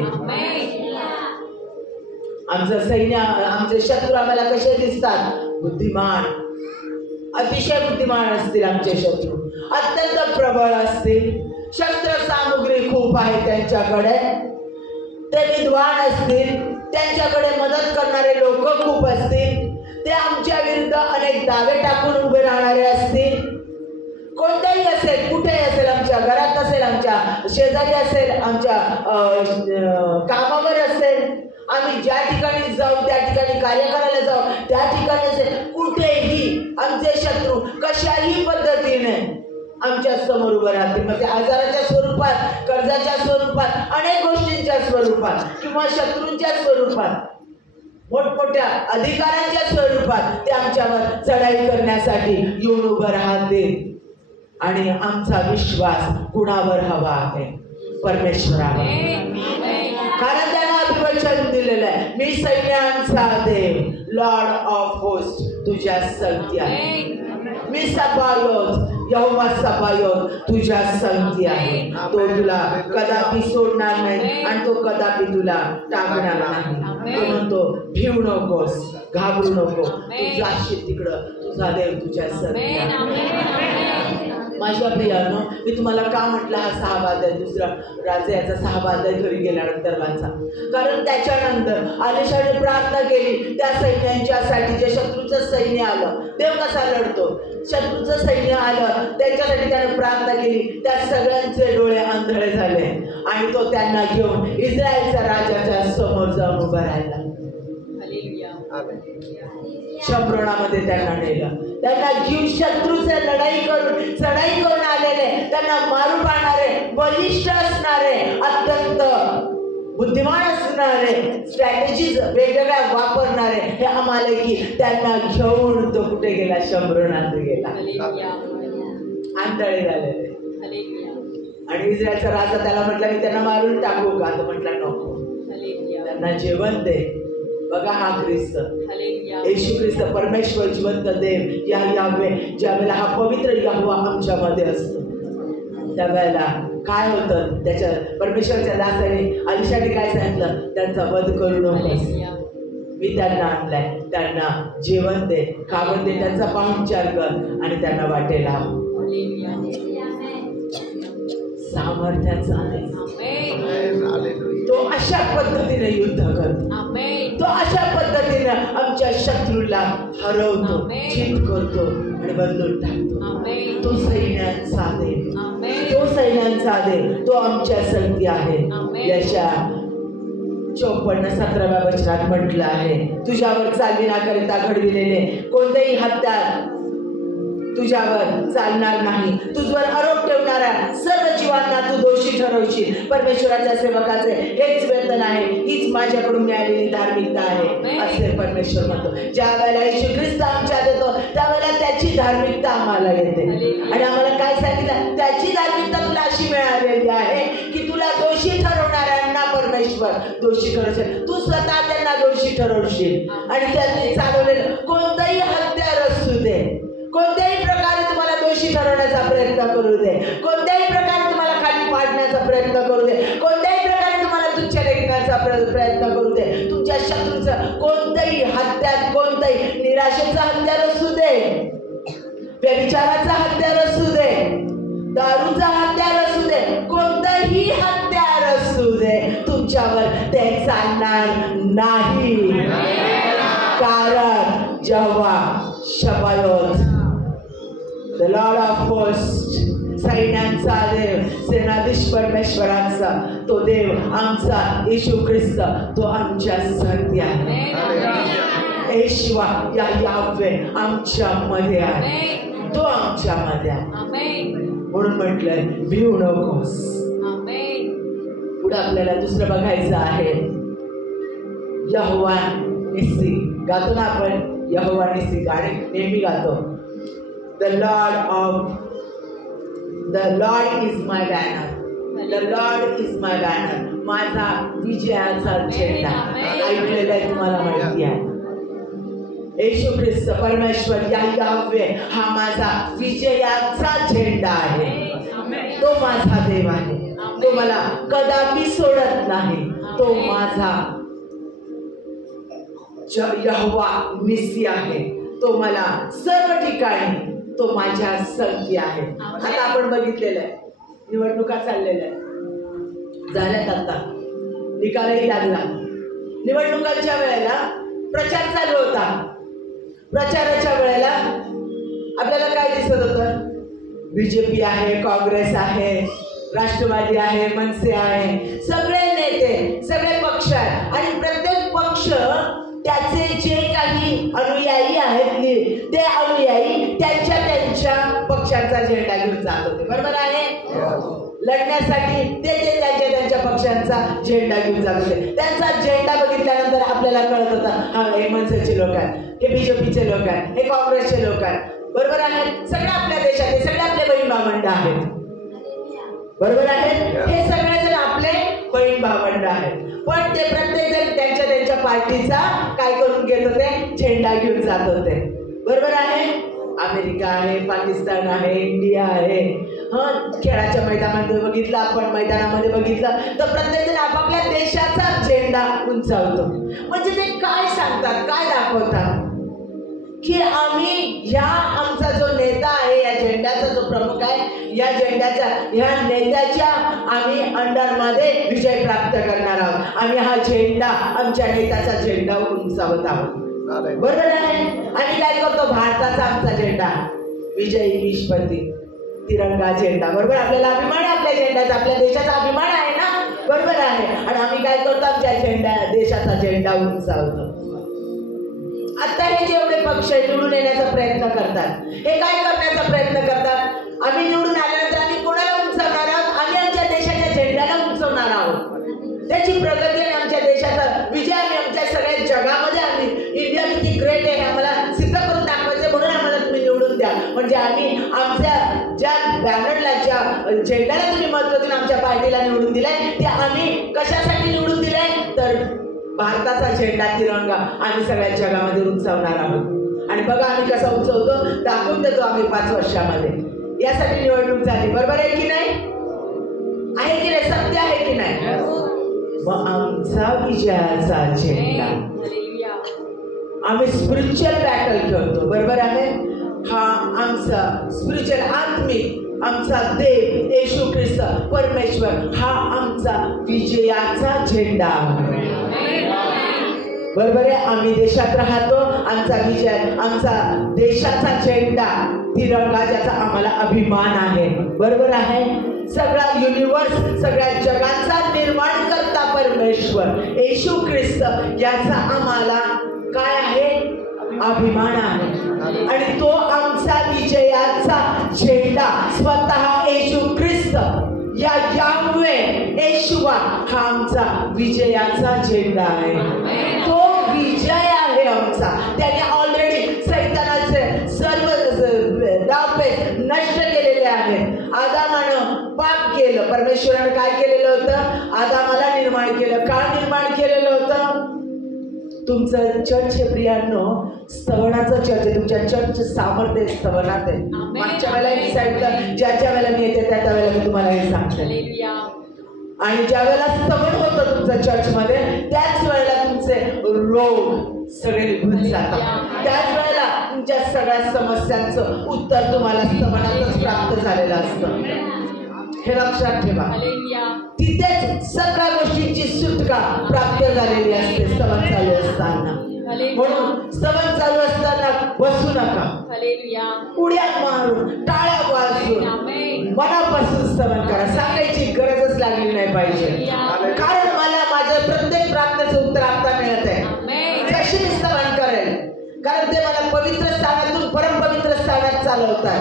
आमचं सैन्य, आमचे शत्रू आम्हाला कसे दिसतात? बुद्धिमान, अतिशय बुद्धिमान असतील आमचे शत्रू, अत्यंत प्रबळ असतील, शस्त्र सामुग्री खूप आहे त्यांच्याकडे, ते विद्वान असतील, त्यांच्याकडे मदत करणारे लोक खूप असतील, ते आमच्या विरुद्ध अनेक दावे टाकून उभे राहणारे असतील. कोणत्याही असेल, कुठेही असेल, आमच्या घरात असेल, आमच्या शेजारी असेल, आमच्या कामावर असेल, आम्ही ज्या ठिकाणी जाऊ, त्या ठिकाणी कार्य करायला जाऊ, त्या ठिकाणी असेल, कुठेही आमचे शत्रू कशाही पद्धतीने आमच्या समोर उभं राहतील. मग ते आजाराच्या स्वरूपात, कर्जाच्या स्वरूपात, अनेक गोष्टींच्या स्वरूपात, किंवा शत्रूंच्या स्वरूपात, मोठमोठ्या अधिकारांच्या स्वरूपात ते आमच्यावर चढाई करण्यासाठी येऊन उभं राहतील. आणि आमचा विश्वास कुणावर हवा आहे? परमेश्वरावर. कारण त्यानं अभिवचन दिलेलं आहे, मी सैन्यांचा देव, लॉर्ड ऑफ होस्ट तुझ्या संगती आहे. मी सबायोत, यहोवा सबायोत तुझ्या संगती आहे. तो तुला कदापि सोडणार नाही आणि तो कदापि तुला टाकणार नाही. तो म्हणतो, भिवू नकोस, घाबरू नको, तू जाशील तिकडं, तुझा देव तुझ्या संगती आहे. माझ्या प्रियानो, मी तुम्हाला का म्हटलं हा 6 अध्याय, दुसरा राजा याचा 6 अध्याय घरी गेल्यानंतर वाचा. कारण त्याच्यानंतर अलिशाने प्रार्थना केली त्या सैन्यांच्यासाठी, जे शत्रूचं सैन्य आलं. देव कसा लढतो? शत्रूचं सैन्य आलं त्यांच्यासाठी त्याने प्रार्थना केली. त्या सगळ्यांचे डोळे आंधळे झाले आणि तो त्यांना घेऊन इस्रायलच्या राजाच्या समोर जाऊन उभा राहिला. शंभरणामध्ये त्यांना नेलं. त्यांना घेऊन शत्रूचे लढाई करून, चढाई करून आलेले, त्यांना मारू पाहणारे, बलिष्ठ असणारे, अत्यंत बुद्धिमान असणारे, स्ट्रॅटेजीज वेगवेगळ्या वापरणारे हे अमालेकी, त्यांना घेऊन तो कुठे गेला? शंभरणात गेला. आंधळे झालेले. आणि इस्रायलचा राजा त्याला म्हटला, मी त्यांना मारून टाकू का? तो म्हटला नको, त्यांना जेवण दे. बघा, हा ख्रिस्त, येशू ख्रिस्त, परमेश्वर जिवंत देव, यावे, ज्यावेळेला हा पवित्र यहोवा आमच्यामध्ये असतो, त्यावेळेला काय होतं? त्याच्या परमेश्वरच्या दासाने अलिशाने काय सांगितलं? त्यांचा वध करू नकोस, मी त्यांना आणलाय, त्यांना जेवण दे, खावण दे, त्यांचा पाहुणचार कर आणि त्यांना वाटेला. सामर्थ्याचा आहे तो, अशा पद्धतीने युद्ध करतो. तो अशा पद्धतीने आमच्या शत्रूला हरवतो, चित करतो आणि बदलून टाकतो. तो सैन्यांचा देव, तो सैन्यांचा देव, तो आमच्या संगती आहे. यशा 54:17 वचनात म्हटलं आहे, तुझ्यावर चालविण्याकरिता घडविलेले कोणतेही हत्यार तुझ्यावर चालणार नाही. तुझवर आरोप ठेवणाऱ्या सर्व जीवांना तू दोषी ठरवशील. परमेश्वराच्या सेवकाचे हेच वेतन आहे, हीच माझ्याकडून मिळालेली धार्मिकता आहे, असे परमेश्वर म्हणतो. ज्या वेळेला येशू ख्रिस्त आमच्यात येतो त्यावेळेला त्याची धार्मिकता आम्हाला येते. आणि आम्हाला काय सांगितलं? त्याची धार्मिकता तुला अशी मिळालेली आहे की तुला दोषी ठरवणाऱ्यांना परमेश्वर दोषी ठरवशील. तू स्वतः त्यांना दोषी ठरवशील. आणि त्यांनी चालवलेलं कोणतंही हत्यार असू दे, कोणत्याही प्रकारे तुम्हाला दोषी ठरवण्याचा प्रयत्न करू दे, कोणत्याही प्रकारे तुम्हाला खाली पाडण्याचा प्रयत्न करू दे, कोणत्याही प्रकारे तुम्हाला तुच्छ लेखण्याचा प्रयत्न करू दे, तुमच्या शत्रूचं कोणतंही हत्यार, कोणतंही निराशेचं हत्यार असू दे, व्यभिचाराचा हत्यार असू दे, दारूचा हत्यार असू दे, कोणतंही हत्यार असू दे, तुमच्यावर ते चालणार नाही. कारण जेव्हा शबायोत द लॉर्ड ऑफ होस्ट, सैन्यांचा देव, सेनाधीश परमेश्वरांचा तो देव आमचा येशू ख्रिस्त, तो आमच्या संगती आहे. येशुवा या यावे आमच्यामध्ये आहे, तो आमच्यामध्ये आहे. म्हणून म्हटलंय भिऊ नकोस. पुढे आपल्याला दुसरं बघायचं आहे. यहोवा निस्सी गातो ना आपण, यहोवा निस्सी गाणे नेहमी गातो. The Lord is my banner. The Lord is my banner. माझा विजयाचा झेंडा. ऐकलेला आहे, तुम्हाला माहिती आहे. येशू ख्रिस्त परमेश्वर यावे हा माझा विजयाचा झेंडा आहे. तो माझा देव आहे, तो मला कदापि सोडत नाही. तो माझा यहोवा निस्सी आहे, तो मला सर्व ठिकाणी, तो माझ्या संगती आहे. आता आपण बघितलेलं आहे, निवडणुका चाललेल्या आहेत, झाल्यात, आता निकालही लागला. निवडणुकांच्या वेळेला प्रचार चालू होता. प्रचाराच्या वेळेला आपल्याला काय दिसत होतं? बीजेपी आहे, काँग्रेस आहे, राष्ट्रवादी आहे, मनसे आहे, सगळे नेते, सगळे पक्ष आहेत. आणि प्रत्येक पक्ष त्याचे जे काही अनुयायी आहेत ते अनुयायी त्यांच्या त्यांच्या पक्षांचा झेंडा घेऊन जात होते. बरोबर आहे? लढण्यासाठी ते त्यांच्या त्यांच्या पक्षांचा झेंडा घेऊन जात होते. त्यांचा झेंडा बघितल्यानंतर आपल्याला कळत होता, हा हे मनसेचे लोक आहेत, हे बीजेपीचे लोक आहेत, हे काँग्रेसचे लोक आहेत. बरोबर आहे? सगळे आपल्या देशात, सगळे आपले बहीण भावंड आहेत. बरोबर आहे? हे सगळेजण आपले बहीण भावंड आहेत. पण ते प्रत्येक जण त्यांच्या त्यांच्या पार्टीचा काय करून घेत होते? झेंडा घेऊन जात होते. बरोबर आहे? अमेरिका आहे, पाकिस्तान आहे, इंडिया आहे. खेळाच्या मैदानामध्ये बघितलं आपण, मैदानामध्ये बघितलं तर प्रत्येक जण आपापल्या देशाचा झेंडा उंचावतो. म्हणजे ते काय सांगतात, काय दाखवतात की आम्ही ह्या आमचा जो नेता आहे, या झेंड्याचा जो प्रमुख आहे, या झेंड्याच्या ह्या नेत्याच्या आम्ही अंडरमध्ये विजय प्राप्त करणार आहोत. आम्ही हा झेंडा, आमच्या नेत्याचा झेंडा उंचावत आहोत. बरोबर आहे? आम्ही काय करतो? भारताचा आमचा झेंडा, विजयी निष्पत्ती, तिरंगा झेंडा. बरोबर? आपल्याला अभिमान आहे आपल्या झेंड्याचा, आपल्या देशाचा अभिमान आहे ना. बरोबर आहे? आणि आम्ही काय करतो? आमच्या झेंडा, देशाचा झेंडा उंचावतो. आता हे जेवढे पक्ष निवडून येण्याचा प्रयत्न करतात, हे काय करण्याचा प्रयत्न करतात? आम्ही निवडून आल्यानंतर आम्ही कोणाला उंचावणार आहोत? आम्ही आमच्या देशाच्या झेंड्याला उंचवणार आहोत. त्याची प्रगती आणि आमच्या देशाचा विजय आम्ही आमच्या सगळ्या जगामध्ये, आम्ही इंडिया किती ग्रेट आहे हे आम्हाला सिद्ध करून दाखवायचे, म्हणून आम्हाला तुम्ही निवडून द्या. म्हणजे आम्ही आमच्या ज्या बॅनरला, ज्या झेंड्याला तुम्ही महत्त्व देऊन आमच्या पार्टीला निवडून दिलाय, ते आम्ही कशासाठी निवडून दिलाय? तर भारताचा झेंडा, तिरंगा आम्ही सगळ्या जगामध्ये उंचावणार आहोत. आणि बघा आम्ही कसा उंचवतो, दाखवून देतो आम्ही 5 वर्षामध्ये. यासाठी निवडणूक झाली. बरोबर आहे की नाही? आहे की नाही? सत्य आहे की नाही? मग आमचा विजयाचा झेंडा, आम्ही स्पिरिच्युअल बॅटल खेळतो. बरोबर आहे? हा आमचा स्पिरिच्युअल, आत्मिक, आमचा देव येशू ख्रिस्त परमेश्वर हा आमचा विजयाचा झेंडा आहे. बरोबर आहे? आम्ही देशात राहतो, आमचा विजय, आमचा देशाचा झेंडा, तिरंगा, ज्याचा आम्हाला अभिमान आहे. बरोबर आहे? सगळा युनिवर्स, सगळ्या जगाचा निर्माण करता परमेश्वर येशू ख्रिस्त, याचा आम्हाला काय आहे? अभिमान आहे. आणि तो आमचा विजयाचा झेंडा स्वतः येशू ख्रिस्त, यावे येशुवा हा आमचा विजयाचा झेंडा आहे. तो विजय आहे आमचा. त्याने ऑलरेडी सैतानाचे सर्व डावपेच नष्ट केलेले आहेत. आदामानं पाप केलं, परमेश्वरानं काय केलेलं होतं? आदामाला निर्माण केलं. का निर्माण केलेलं होतं? तुमचं चर्च हे प्रियांनो स्तवनाचं चर्च आहे. तुमच्या चर्च सामर्थ्य स्तवनात आहे. मागच्या वेळेला मी सांगितलं, ज्या वेळेला मी येते त्या वेळेला मी तुम्हाला हे सांगते. आणि ज्या वेळेला स्तवन होतं तुमच्या चर्चमध्ये, त्याच वेळेला तुमचे रोग सगळे निघून जातात. त्याच वेळेला तुमच्या सगळ्या समस्यांचं उत्तर तुम्हाला स्तवनातच प्राप्त झालेलं असतं. हे लक्षात ठेवा. तिथेच सगळ्या गोष्टींची सुटका प्राप्त झालेली असते स्तवन चालू असताना. म्हणून स्तवन चालू असताना बसू नका, उड्या मारून टाळ्या वाजून मनापासून स्तवन करा. सांगायची गरजच लागली नाही पाहिजे, कारण मला माझ्या प्रत्येक प्रार्थनेचं उत्तर आता मिळत आहे. कशी मी स्तवन करेल, कारण ते मला पवित्र स्थानातून परमपवित्र स्थानात चालवतात.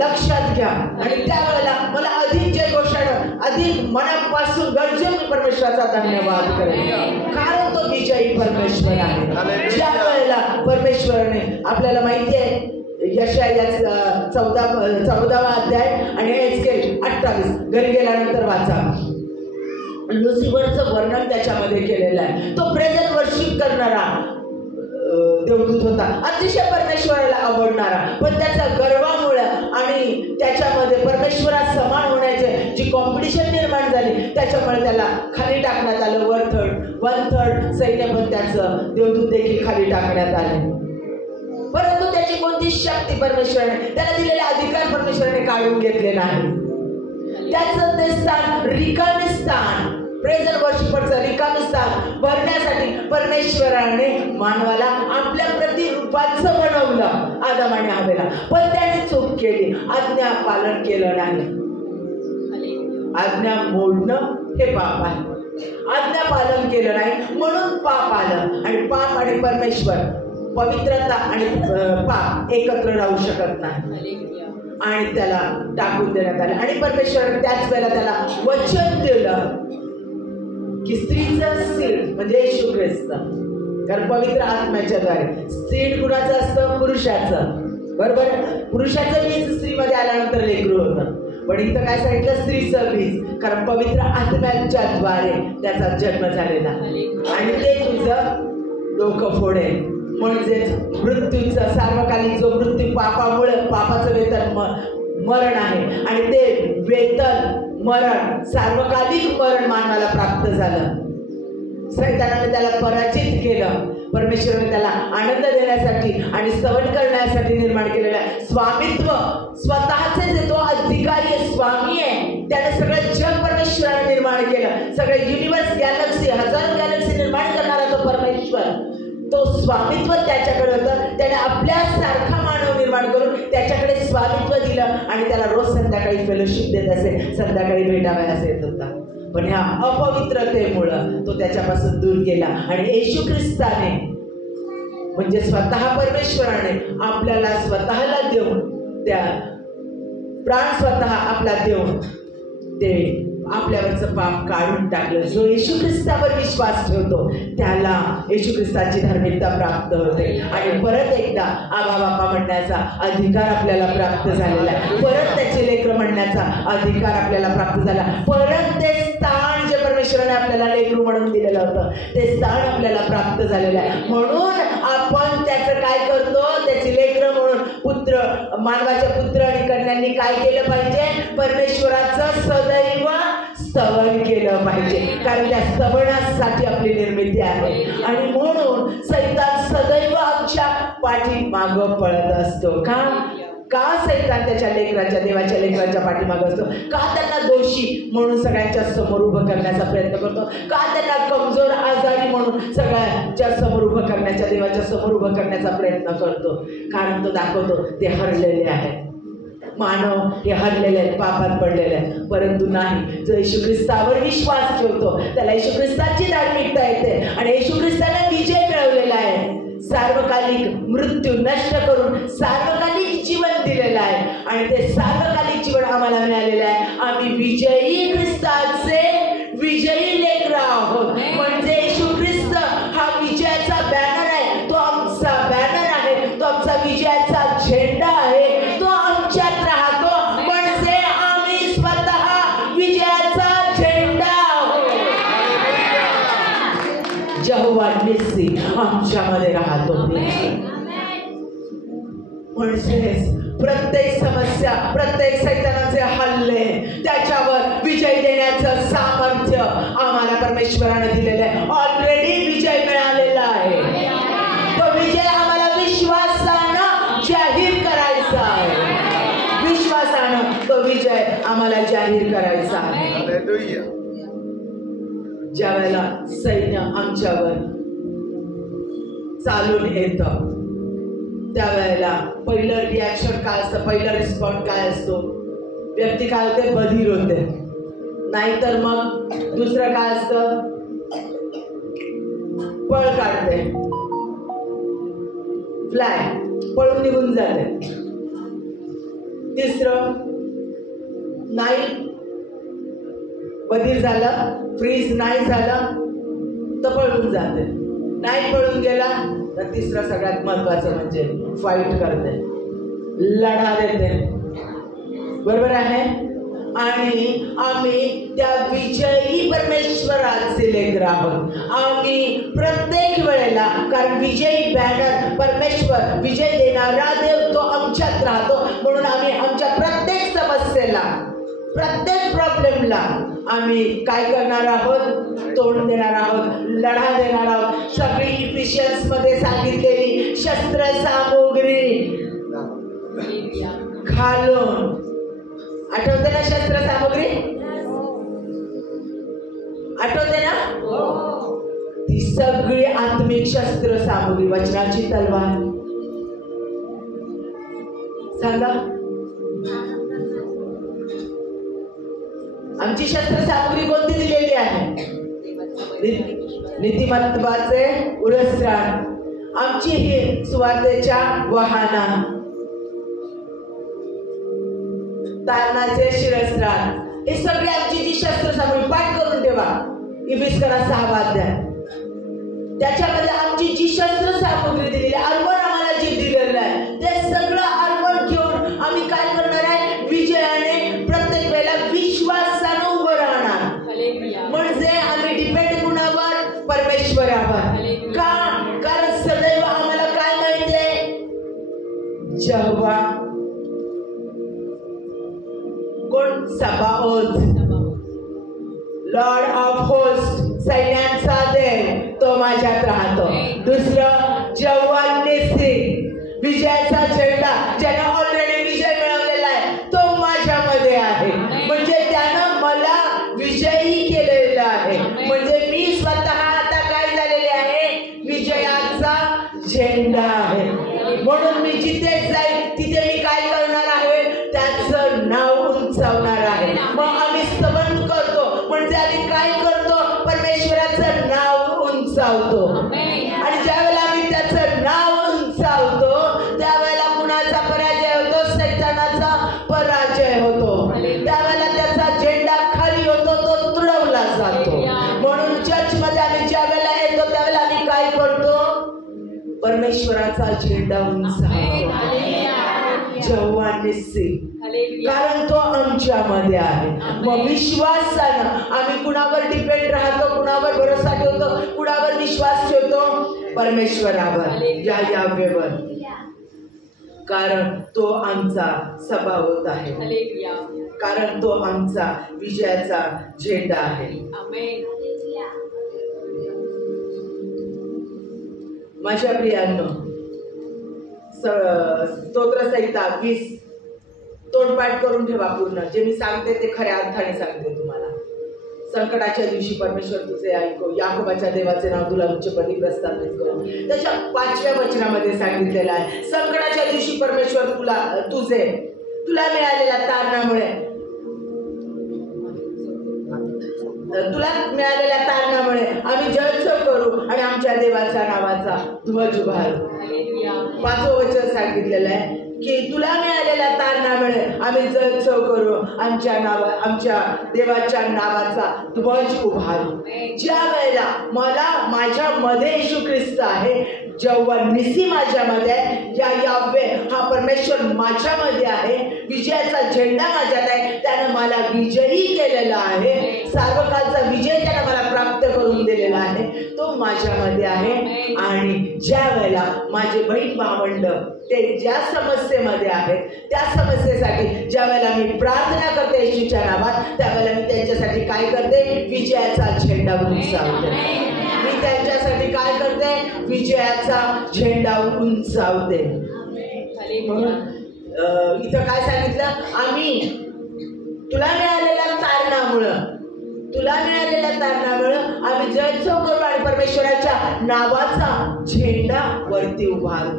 लक्षात घ्या. आणि त्यावेळेला मला अधिक जय घोषणा, अधिक मनापासून गरजेने मी परमेश्वराचा धन्यवाद करेन, कारण तो विजयी परमेश्वर आहे. ज्या वेळेला परमेश्वरने आपल्याला माहिती आहे यशाया 14वा अध्याय आणि एस्केल 28 घरी गेल्यानंतर वाचा. लुसिफरचं वर्णन त्याच्यामध्ये केलेलं आहे. तो प्रेझेंट वर्शिप करणारा देवदूत होता, अतिशय परमेश्वराला आवडणारा, पण त्याच्या गर्वामुळे आणि त्याच्यामध्ये परमेश्वरात समान होण्याचे जी कॉम्पिटिशन निर्माण झाली, त्याच्यामुळे त्याला खाली टाकण्यात आलं. 1/3 सैन्य पण त्याचं देवदूत देखील खाली टाकण्यात आले. परंतु त्याची कोणती शक्ती परमेश्वराने, त्याला दिलेला अधिकार परमेश्वराने काढून घेतले नाही. त्याचं ते स्थान रिकामे स्थान, प्रेझेंट वर्शिपरचं रिकामे स्थान भरण्यासाठी परमेश्वराने मानवाला आपल्या प्रतिरूपाचं बनवलं, आदम आणि हव्वाला. पण त्याने चूक केली, आज्ञा पालन केलं नाही. आज्ञा मोडणं हे पाप आहे. आज्ञा पालन केलं नाही म्हणून पाप आलं. आणि पाप आणि परमेश्वर, पवित्रता आणि पाप एकत्र राहू शकत नाही. आणि त्याला टाकून देण्यात आलं. आणि परमेश्वराने त्याच वेळेला त्याला वचन दिलं की स्त्रीचं सीड म्हणजे येशू ख्रिस्त, कारण पवित्र आत्म्याच्या द्वारे सीड कुणाचं असतं, पुरुषाचं. बरोबर, पुरुषाचं बीज स्त्रीमध्ये आल्यानंतर लेकरू होतं. पण इथं काय सांगितलं, स्त्रीचं बीज, कारण पवित्र आत्म्याच्या द्वारे त्याचा जन्म झालेला. आणि ते तुझं डोकं फोडेल. म्हणजेच मृत्यूचं सार्वकालिक जो मृत्यू पापामुळे, पापाचं वेतन मरण आहे, आणि ते वेतन मरण, सार्वकालिक मरण मानवाला प्राप्त झालं. सैतानाने त्याला पराजित केलं. परमेश्वराने त्याला आनंद देण्यासाठी आणि स्तवन करण्यासाठी निर्माण केलेलं स्वामित्व, स्वतःचे जे तो अधिकारी आहे, स्वामी आहे. त्याने सगळं जग परमेश्वराने निर्माण केलं. सगळे युनिवर्स, गॅलेक्सी, हजारो गॅलेक्सी निर्माण करणारा तो परमेश्वर, तो स्वामित्व त्याच्याकडे होतं. त्याने आपल्यासारखा मानव निर्माण करून त्याच्याकडे स्वामित्व दिलं आणि त्याला रोज संध्याकाळी फेलोशिप देत असे, संध्याकाळी भेटावयास येत होता. पण ह्या अपवित्रतेमुळं तो त्याच्यापासून दूर गेला. आणि येशू ख्रिस्ताने म्हणजे स्वतः परमेश्वराने आपल्याला स्वतःला देऊन, त्या प्राण स्वतः आपला देऊन ते आपल्यावरचं पाप काढून टाकलं. जो येशू ख्रिस्तावर विश्वास ठेवतो त्याला येशू ख्रिस्ताची धार्मिकता प्राप्त होते. आणि परत एकदा आबा बापा म्हणण्याचा अधिकार आपल्याला प्राप्त झालेला आहे. परत त्याचे लेकरं म्हणण्याचा अधिकार आपल्याला प्राप्त झाला. परत ते स्थान जे परमेश्वराने आपल्याला लेकरू म्हणून दिलेलं होतं, ते स्थान आपल्याला प्राप्त झालेलं आहे. म्हणून आपण त्याचं काय करतो, त्याची लेकरं म्हणून पुत्र, मानवाच्या पुत्र आणि कन्यांनी काय केलं पाहिजे, परमेश्वराचं सदैव स्तवन केलं पाहिजे, कारण त्या स्तवनासाठी आपली निर्मिती आहे. आणि म्हणून सैतान सदैव आमच्या पाठीमागं पळत असतो. का सैतान त्याच्या लेकराच्या, देवाच्या लेकराच्या पाठीमागं असतो? का त्यांना दोषी म्हणून सगळ्यांच्या समोर उभं करण्याचा प्रयत्न करतो? का त्यांना कमजोर, आजारी म्हणून सगळ्यांच्या समोर उभं करण्याच्या, देवाच्या समोर उभं करण्याचा प्रयत्न करतो? कारण तो दाखवतो ते हरलेले आहेत. मानव हे हरलेले आहेत, पापात पडलेले आहेत. परंतु नाही, जो येशू ख्रिस्तावर विश्वास ठेवतो त्याला येशू ख्रिस्ताची धार्मिकता येते. आणि येशू ख्रिस्ताने विजय मिळवलेला आहे. सार्वकालिक मृत्यू नष्ट करून सार्वकालिक जीवन दिलेलं आहे. आणि ते सार्वकालिक जीवन आम्हाला मिळालेलं आहे. आम्ही विजयी ख्रिस्ताचे विजयी लेकरं आहोत. म्हणजे येशू ख्रिस्त हा विजयाचा बॅनर आहे, तो आमचा बॅनर आहे, तो आमचा विजयाचा झेंडा आहे, तो आमच्यात राहतो. म्हणजे आम्ही स्वतः विजयाचा झेंडा आहोत. यहोवा निस्सी आमच्यामध्ये राहतो. म्हणजेच प्रत्येक समस्या, प्रत्येक सैतानाचे हल्ले, त्याच्यावर विजय देण्याचा परमेश्वराने दिलेला आहे. ऑलरेडी विजय मिळालेला आहे. तो विजय आम्हाला विश्वासानं जाहीर करायचा आहे. विश्वासानं तो विजय आम्हाला जाहीर करायचा आहे. ज्या वेळेला सैन्य आमच्यावर चालून येतं त्यावेळेला पहिलं रिॲक्शन काय असतं, पहिला रिस्पॉन्स काय असतो? व्यक्ती काय होते? बधीर होते. नाहीतर मग दुसरं काय असतं? पळ काढते, फ्लाय, पळून निघून जाते. तिसरं, नाही बधीर झालं, फ्रीज नाही झालं तर पळून जाते. नाही पळून गेला तर तिसरं सगळ्यात महत्वाचं म्हणजे फाईट करते, लढा देते. बरोबर आहे. आणि आम्ही त्या विजयी परमेश्वराचे लेकर आहोत. आम्ही प्रत्येक वेळेला, कारण विजयी बॅनर परमेश्वर, विजय देणारा देव तो आमच्यात राहतो. म्हणून आम्ही आमच्या प्रत्येक समस्येला, प्रत्येक प्रॉब्लेमला आम्ही काय करणार आहोत? तोंड देणार आहोत, लढा देणार आहोत. सगळी इफिशियन्स मध्ये सांगितलेली शस्त्र सामुग्री घालून, आठवते ना शस्त्र सामुग्री? आठवते ना? ती सगळी आत्मिक शस्त्र सामुग्री, वचनाची तलवार. सांगा, आमची शस्त्र सामुग्री कोणती दिलेली आहे? नीतिमत्वाचे उरस्त्राण, आमची ही सुवार्तेच्या वाहना, तारणाचे शिरस्त्राण. हे सगळे आमची जी शस्त्र सामुग्री, पाठ करून ठेवा इफिसियन्स 6 अध्याय. त्याच्यामध्ये आमची जी शस्त्र सामुग्री दिलेली, आर्मर आम्हाला जे दिलेलं आहे ते सगळं आर्मर घेऊन आम्ही काय करणार आहे? विजयाने प्रत्येक वेळेला विश्वासानं उभं राहणार. म्हणजे आम्ही डिपेंड कुणावर? परमेश्वरावर. का? कारण सदैव आम्हाला काय माहितीये? जेव्हा कोण? सबाओत, लॉर्ड ऑफ होस्ट, सैन्यांचा देव, तो माझ्यात राहतो. दुसरं, जेव्हा निस्सी, विजयाचा झेंडा, ज्याने ऑलरेडी विजय मिळवलेला आहे तो माझ्यामध्ये आहे. म्हणजे त्यानं मला विजयी केलेला आहे. म्हणजे मी स्वतः आता काय झालेले आहे? विजयाचा झेंडा आहे. म्हणून मी जिथे जाईल तिथे मी काय करणार आहे? त्याचं नाव उंचावणार आहे. मग आम्ही स्तवन करतो, म्हणजे आम्ही काय करतो? परमेश्वराचं नाव उंचावतो. आणि ज्या वेळेला आम्ही त्याचं नाव उंचावतो त्यावेळेला कुणाचा पराजय होतो? सैतानाचा पराजय होतो. त्यावेळेला त्याचा झेंडा खाली होतो, तो तुडवला जातो. म्हणून चर्चमध्ये आम्ही ज्या वेळेला येतो त्यावेळेला आम्ही काय करतो? परमेश्वराचा झेंडा उंचावतो. जेव्हा निस्सी, कारण तो आमच्यामध्ये आहे. मग विश्वासानं आम्ही कुणावर डिपेंड राहतो? कुणावर भरोसा ठेवतो? कुणावर विश्वास ठेवतो? परमेश्वरावर, याहवेवर. कारण तो आमचा सभावत आहे. कारण तो आमचा विजयाचा झेंडा आहे. माझ्या प्रियांनो, स्तोत्रसंहिता 20 तोंडपाठ करून ठेवा पूर्ण. जे मी सांगते ते खऱ्या अर्थाने सांगते तुम्हाला. संकटाच्या दिवशी परमेश्वर तुझे ऐको, याकोबाच्या देवाचे नाव तुला उच्चपदी प्रस्थापित करू. त्याच्या 5व्या वचनामध्ये सांगितलेलं आहे, संकटाच्या दिवशी परमेश्वर तुला मिळालेल्या तारणामुळे, आम्ही जयोत्सव करू आणि आमच्या देवाच्या नावाचा ध्वज उभारू. 5वं वचन सांगितलेलं आहे की तुला मिळालेल्या तारणामुळे आम्ही जयोत्सव करू, आमच्या देवाच्या नावाचा ध्वज उभारू. ज्या वेळेला माझ्या मध्ये येशू ख्रिस्त आहे, जेव्हा निसी माझ्यामध्ये आहे, या यावे हा परमेश्वर माझ्यामध्ये आहे, विजयाचा झेंडा माझ्यात आहे, त्यानं मला विजयी केलेला आहे, सार्वकालचा विजय त्यानं मला प्राप्त करून दिलेला आहे, तो माझ्यामध्ये आहे. आणि ज्या वेळेला माझे बहीण भावंड ते ज्या समस्येमध्ये आहेत, त्या समस्येसाठी ज्या वेळेला मी प्रार्थना करते येशूच्या नावात, त्यावेळेला मी त्यांच्यासाठी काय करते? विजयाचा झेंडा उंचावते. मी त्यांच्यासाठी काय करते? विजयाचा झेंडा उंचावते. म्हणून इथं काय सांगितलं? आम्ही तुला मिळालेल्या तारणामुळं आम्ही जयचो करू आणि परमेश्वराच्या नावाचा झेंडा वरती उभारू.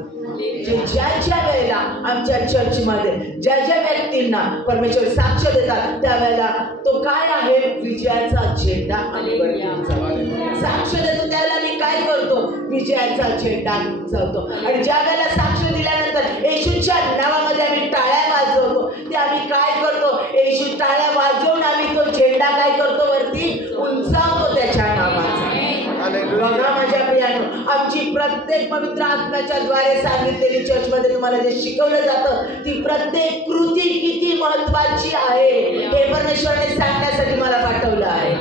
ज्या वेळेला आमच्या चर्चमध्ये ज्या व्यक्तींना परमेश्वर साक्ष देतात, त्यावेळेला तो काय आहे? विजयाचा झेंडा आम्ही वरती उंचावतो. साक्ष देतो त्यावेळेला मी काय करतो? विजयाचा झेंडा उंचावतो. आणि ज्या वेळेला साक्ष दिल्यानंतर येशूच्या नावामध्ये आम्ही टाळ्या वाजवतो, ते आम्ही काय करतो? येशू टाळ्या वाजवून आम्ही तो झेंडा काय करतो? वरती उंचावतो त्याच्या नावाचा. बघा माझ्या प्रियानो, आमची प्रत्येक पवित्र आत्म्याच्या द्वारे सांगितलेली चर्चमध्ये तुम्हाला जे शिकवलं जातं, ती प्रत्येक कृती किती महत्वाची आहे हे परमेश्वराने सांगण्यासाठी मला पाठवलं आहे.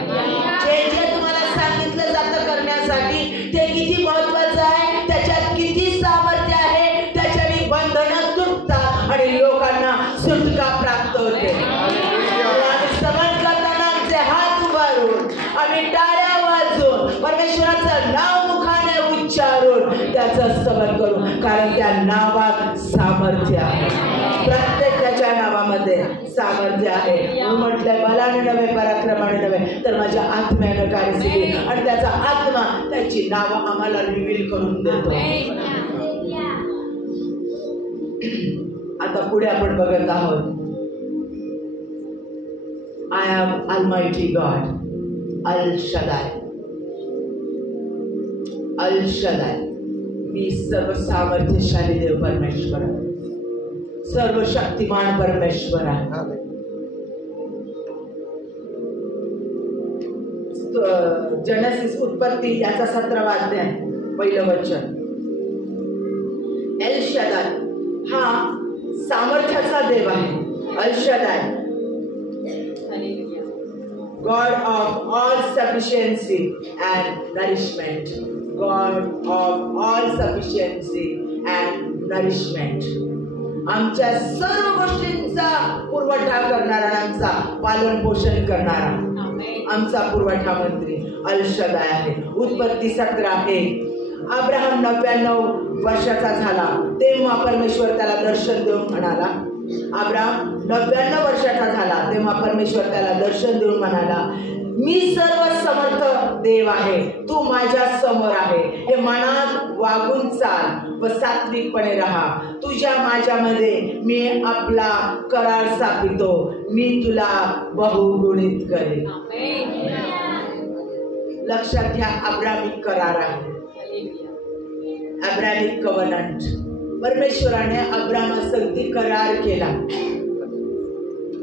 जे तुम्हाला सांगितलं जातं करण्यासाठी, ते किती महत्वाचं आहे, त्याच्यात किती सामर्थ्य आहे, त्याच्याने बंधनं तुटतात आणि लोकांना सुटका प्राप्त होते. आम्ही स्तवन करताना आमचे हात उभारून, आम्ही टाळ्या वाजवून, परमेश्वराचं नाव मुखाने उच्चारून त्याचं स्तवन करू, कारण त्या नावात सामर्थ्य आहे. प्रत्येक त्याच्या नावामध्ये सामर्थ्य आहे. म्हणून म्हटलंय, बलाने नव्हे पराक्रमाने नव्हे तर माझ्या आत्म्यानं कार्यसिद्धी, आणि त्याचा आत्मा त्याची नावं आम्हाला रिव्हील करून देतो. आता पुढे आपण बघत आहोत, I am almighty God, El Shaddai. El Shaddai, मी सर्व सामर्थ्यशाली देव परमेश्वर आहे, सर्व शक्तिमान परमेश्वर आहे. जेनेसिस उत्पत्ती याचा 17वा अध्याय पहिलं वचन. एल शदाय हा सामर्थ्याचा देव आहे. अल शदाय, God of all sufficiency and nourishment. God of all sufficiency and nourishment. आमच्या सर्व गोष्टींचा पुरवठा करणारा, आमचा पालन पोषण करणारा आमचा पुरवठा मंत्री अल शदाय आहे. उत्पत्ती 17:1. अब्राहम 99 वर्षाचा झाला तेव्हा परमेश्वर त्याला दर्शन देऊन म्हणाला. अब्राहम 99 वर्षाचा झाला तेव्हा परमेश्वर त्याला दर्शन देऊन म्हणाला, मी सर्व समर्थ देव आहे, तू माझ्या समोर आहे, हे मनात वागून चाल व सात्विकपणे राहा. तुझ्या माझ्यामध्ये मी आपला करार स्थापितो, मी तुला बहुगुणित करेन. लक्षात घ्या, अब्रामिक करार आहे, अब्रामिक कव्हनंट. परमेश्वराने अब्रामासंगती करार केला.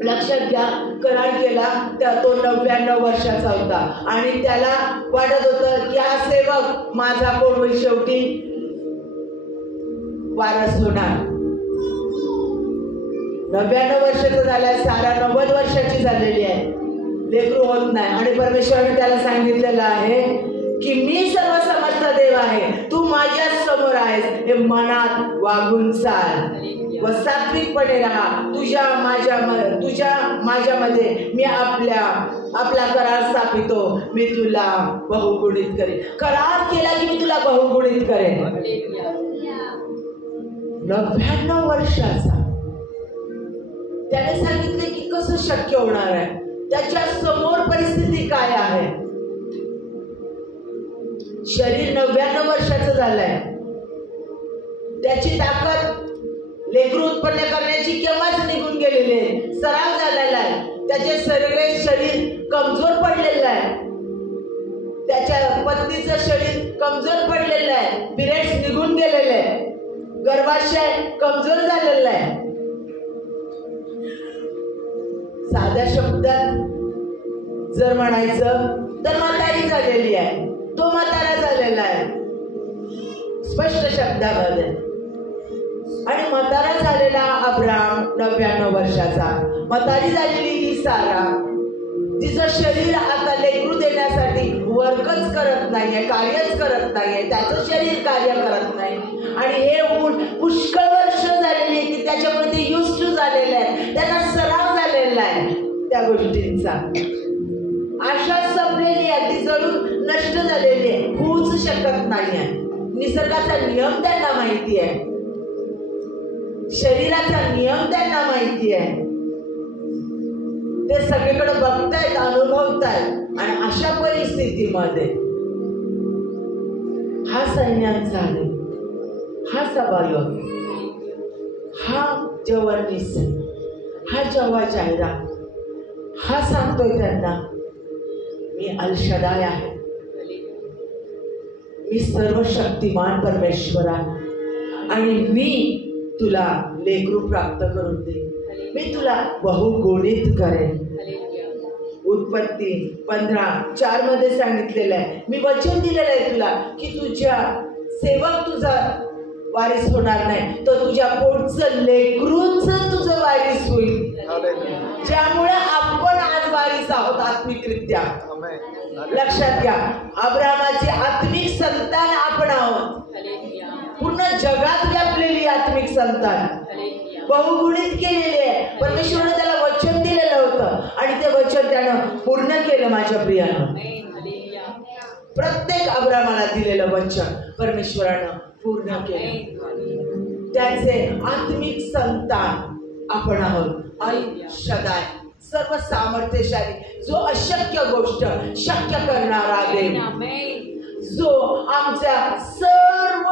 लक्षात घ्या, करार केला त्या तो 99 वर्षाचा होता आणि त्याला वाटत होतं की हा सेवक माझा कोण होईल, शेवटी वारस होणार. 99 वर्षाचा झालाय, सारा 90 वर्षाची झालेली आहे, लेकरू होत नाही. आणि परमेश्वराने त्याला सांगितलेलं आहे की मी सर्व समर्थ देव आहे, तू माझ्या समोर आहेस, हे मनात वागून चाल व सात्विकपणे राहा. तुझ्या माझ्यामध्ये मी आपला करार स्थापितो, मी तुला बहुगुणित करेन. करार केला की मी तुला बहुगुणित करेन. 99 वर्षाचा त्याने सांगितले की कसं शक्य होणार आहे, त्याच्या समोर परिस्थिती काय आहे. शरीर 99 वर्षाचं झालंय, त्याची ताकद लेकरू उत्पन्न करण्याची केव्हाच निघून गेलेली आहे, सराव झालेला आहे. त्याचे सगळे शरीर कमजोर पडलेलं आहे, त्याच्या पत्नीचं शरीर कमजोर पडलेलं आहे, पिरियड्स निघून गेलेले आहे, गर्भाशय कमजोर झालेलं आहे. साध्या शब्दात जर म्हणायचं तर म्हातारी झालेली आहे, तो म्हातारा झालेला आहे. स्पष्ट शब्दामध्ये. आणि म्हातारा झालेला अब्राम 99 वर्षाचा, म्हातारी झालेली ही सारा, तिचं शरीर आता लेकरू देण्यासाठी वर्कच करत नाहीये, कार्यच करत नाहीये, त्याचं शरीर कार्य करत नाही. आणि हे ऊन पुष्कळ वर्ष झालेली आहे की त्याच्यामुळे ते युज टू झालेलं आहे, त्यांना सराव झालेला आहे त्या गोष्टींचा. आशा संपलेली आहे, ती जळून नष्ट झालेली आहे, होऊच शकत नाहीये. निसर्गाचा नियम त्यांना माहिती आहे, शरीराचा नियम त्यांना माहिती आहे. ते सगळीकडे बघतायत, अनुभवतायत. आणि अशा परिस्थितीमध्ये हा सैन्यांचा आले, हा सभायोग, हा जवळनीस, हा जवा जाहिरा, हा सांगतोय त्यांना मी अल शदाय आहे, मी सर्वशक्तिमान परमेश्वर आहे आणि मी तुला लेकरू प्राप्त करून दे, मी तुला बहुगुणित करेन. उत्पत्ती 15:4 मध्ये सांगितलेलं आहे, मी वचन दिलेलं आहे तुला की तुझ्या सेवक तुझा वारीस होणार नाही, तर तुझ्या पोटचं लेकरूच तुझं वारीस होईल. ज्यामुळे आपण आज वारीस आहोत आत्मिकरित्या. लक्षात घ्या, अब्रामाचे आत्मिक संतान आपण आहोत, पूर्ण जगात व्यापलेली आत्मिक संतान, बहुगुणित केलेले आहे. परमेश्वराने त्याला वचन दिलेलं होतं आणि ते वचन त्यानं पूर्ण केलं. माझ्या प्रियानं, प्रत्येक अब्रामाला दिलेलं वचन परमेश्वरानं पूर्ण केलं. त्याचे आत्मिक संतान आपण आहोत. अल शदाय, सर्व सामर्थ्यशाली, जो अशक्य गोष्ट शक्य करणारा देव, जो आमच्या सर्व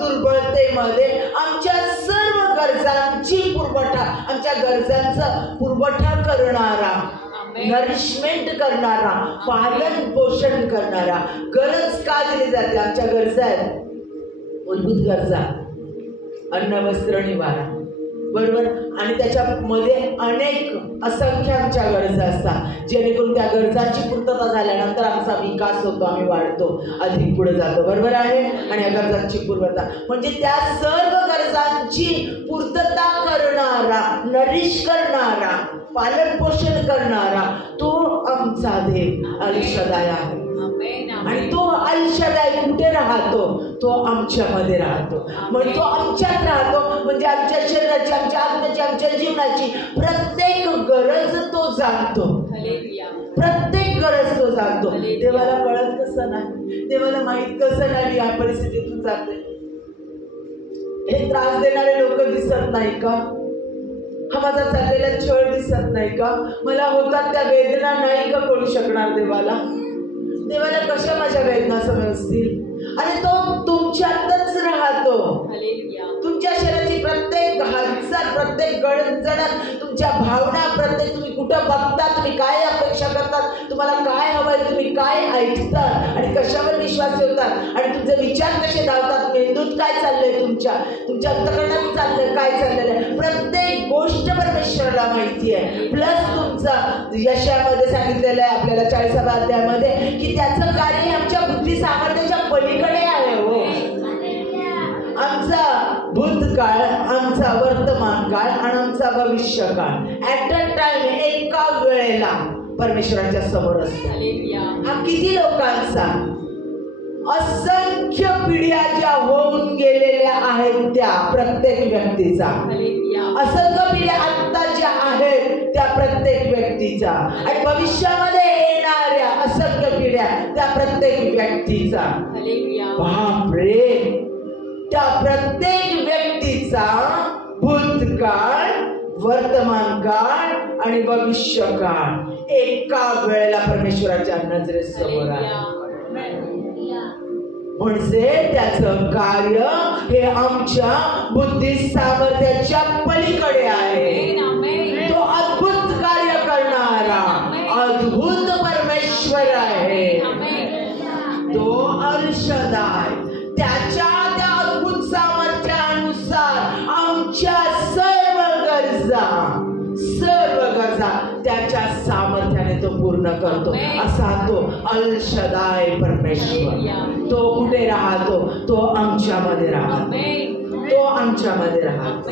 दुर्बलतेमध्ये आमच्या सर्व गरजांची पुरवठा, आमच्या गरजांचा पुरवठा करणारा, नरिशमेंट करणारा, पालन पोषण करणारा. गरज का दिली जाते? आमच्या गरजा आहेत, मूलभूत गरजा, अन्न वस्त्र निवारा, बरोबर. आणि त्याच्यामध्ये अनेक असंख्य आमच्या गरजा असतात, जेणेकरून त्या गरजांची पूर्तता झाल्यानंतर आमचा विकास होतो, आम्ही वाढतो, अधिक पुढे जातो, बरोबर आहे. आणि या गरजांची पूर्तता म्हणजे त्या सर्व गरजांची पूर्तता करणारा, नरिश करणारा, पालन पोषण करणारा तो आमचा देव अल शदाय आहे. आणि तो अल शदाय कुठे राहतो? तो आमच्यामध्ये राहतो. म्हणजे तो आमच्यात राहतो, म्हणजे आमच्या शरीराची, आमच्या आत्म्याची, आमच्या जीवनाची प्रत्येक गरज तो जाणतो, प्रत्येक गरज तो जाणतो. देवाला कळत कसं नाही? देवाला माहित कसं नाही या परिस्थितीतून जाते? हे त्रास देणारे लोक दिसत नाही का? हा माझा चाललेला छळ दिसत नाही का? मला होतात त्या वेदना नाही का कळू शकणार देवाला? देवाला कशा माझ्या वेदना समजतील? आणि तो तुमच्यातच राहतो. तुमच्या शरीराची प्रत्येक हालचाल, प्रत्येक गडजडात, तुमच्या भावना, प्रत्येक तुम्ही कुठं बघता, तुम्ही काय अपेक्षा करतात, तुम्हाला काय हवंय, तुम्ही काय ऐकतात आणि कशावर विश्वास ठेवतात आणि तुमचे विचार कसे धावतात, मेंदूत काय चाललंय, तुमच्या अंतःकरणात चाललंय काय चाललेलं आहे, प्रत्येक गोष्ट परमेश्वराला माहिती आहे. प्लस तुमचा यशामध्ये सांगितलेलं आहे आपल्याला 40व्या अध्यायामध्ये की त्याचं कार्य आमच्या बुद्धी सामर्थ्याच्या पलीकडे आहे. हो, आमचा भूतकाळ, आमचा वर्तमान काळ आणि आमचा भविष्य काळ ऍट अ टाइम, एका वेळेला परमेश्वराच्या समोर असतो. हा किती लोकांचा, असंख्य पिढ्या ज्या होऊन गेलेल्या आहेत त्या प्रत्येक व्यक्तीचा, असंख्य पिढ्या आत्ता ज्या आहेत त्या प्रत्येक व्यक्तीचा आणि भविष्यामध्ये येणाऱ्या असंख्य पिढ्या त्या प्रत्येक व्यक्तीचा. बापरे, त्या प्रत्येक व्यक्तीचा भूतकाळ, वर्तमान काळ आणि भविष्य काळ एका वेळेला परमेश्वराच्या नजरेसमोर आहे. म्हणजे त्याचं कार्य हे आमच्या बुद्धी सामर्थ्याच्या पलीकडे आहे. तो अद्भुत कार्य करणारा अद्भुत परमेश्वर आहे. तो अल शदाय, त्याच्या त्या अद्भुत सामर्थ्यानुसार आमच्या सर्व गरजा त्याच्या सामर्थ्याने तो पूर्ण करतो. असा तो अल शदाय परमेश्वर. तो कुठे राहतो? तो आमच्यामध्ये राहतो. तो आमच्यामध्ये राहतो.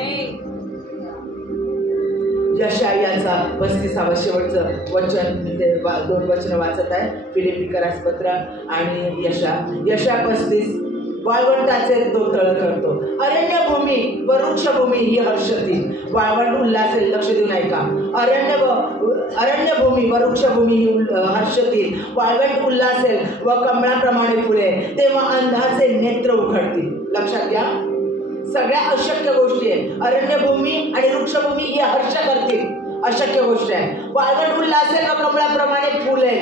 यशायाचा 35वा शेवटचं वचन, ते 2 वचन वाचत आहे. फिलिप्पिकरास पत्र आणि यशा 35. वाळवंटाचे तो तळ करतो, अरण्यभूमी व वृक्षभूमी ही हर्षतील. वाळवंट उल्हासेल, लक्ष देऊन ऐका. अरण्यभूमी व वृक्षभूमी ही हर्षतील. वाळवंट उल्हासेल व कमळाप्रमाणे फुले, तेव्हा अंधाचे नेत्र उघडतील. लक्षात घ्या, सगळ्या अशक्य गोष्टी आहेत. अरण्यभूमी आणि वृक्षभूमी ही हर्ष करतील, अशक्य गोष्ट आहे. वाळवंट उल्हासेल व कमळाप्रमाणे फुले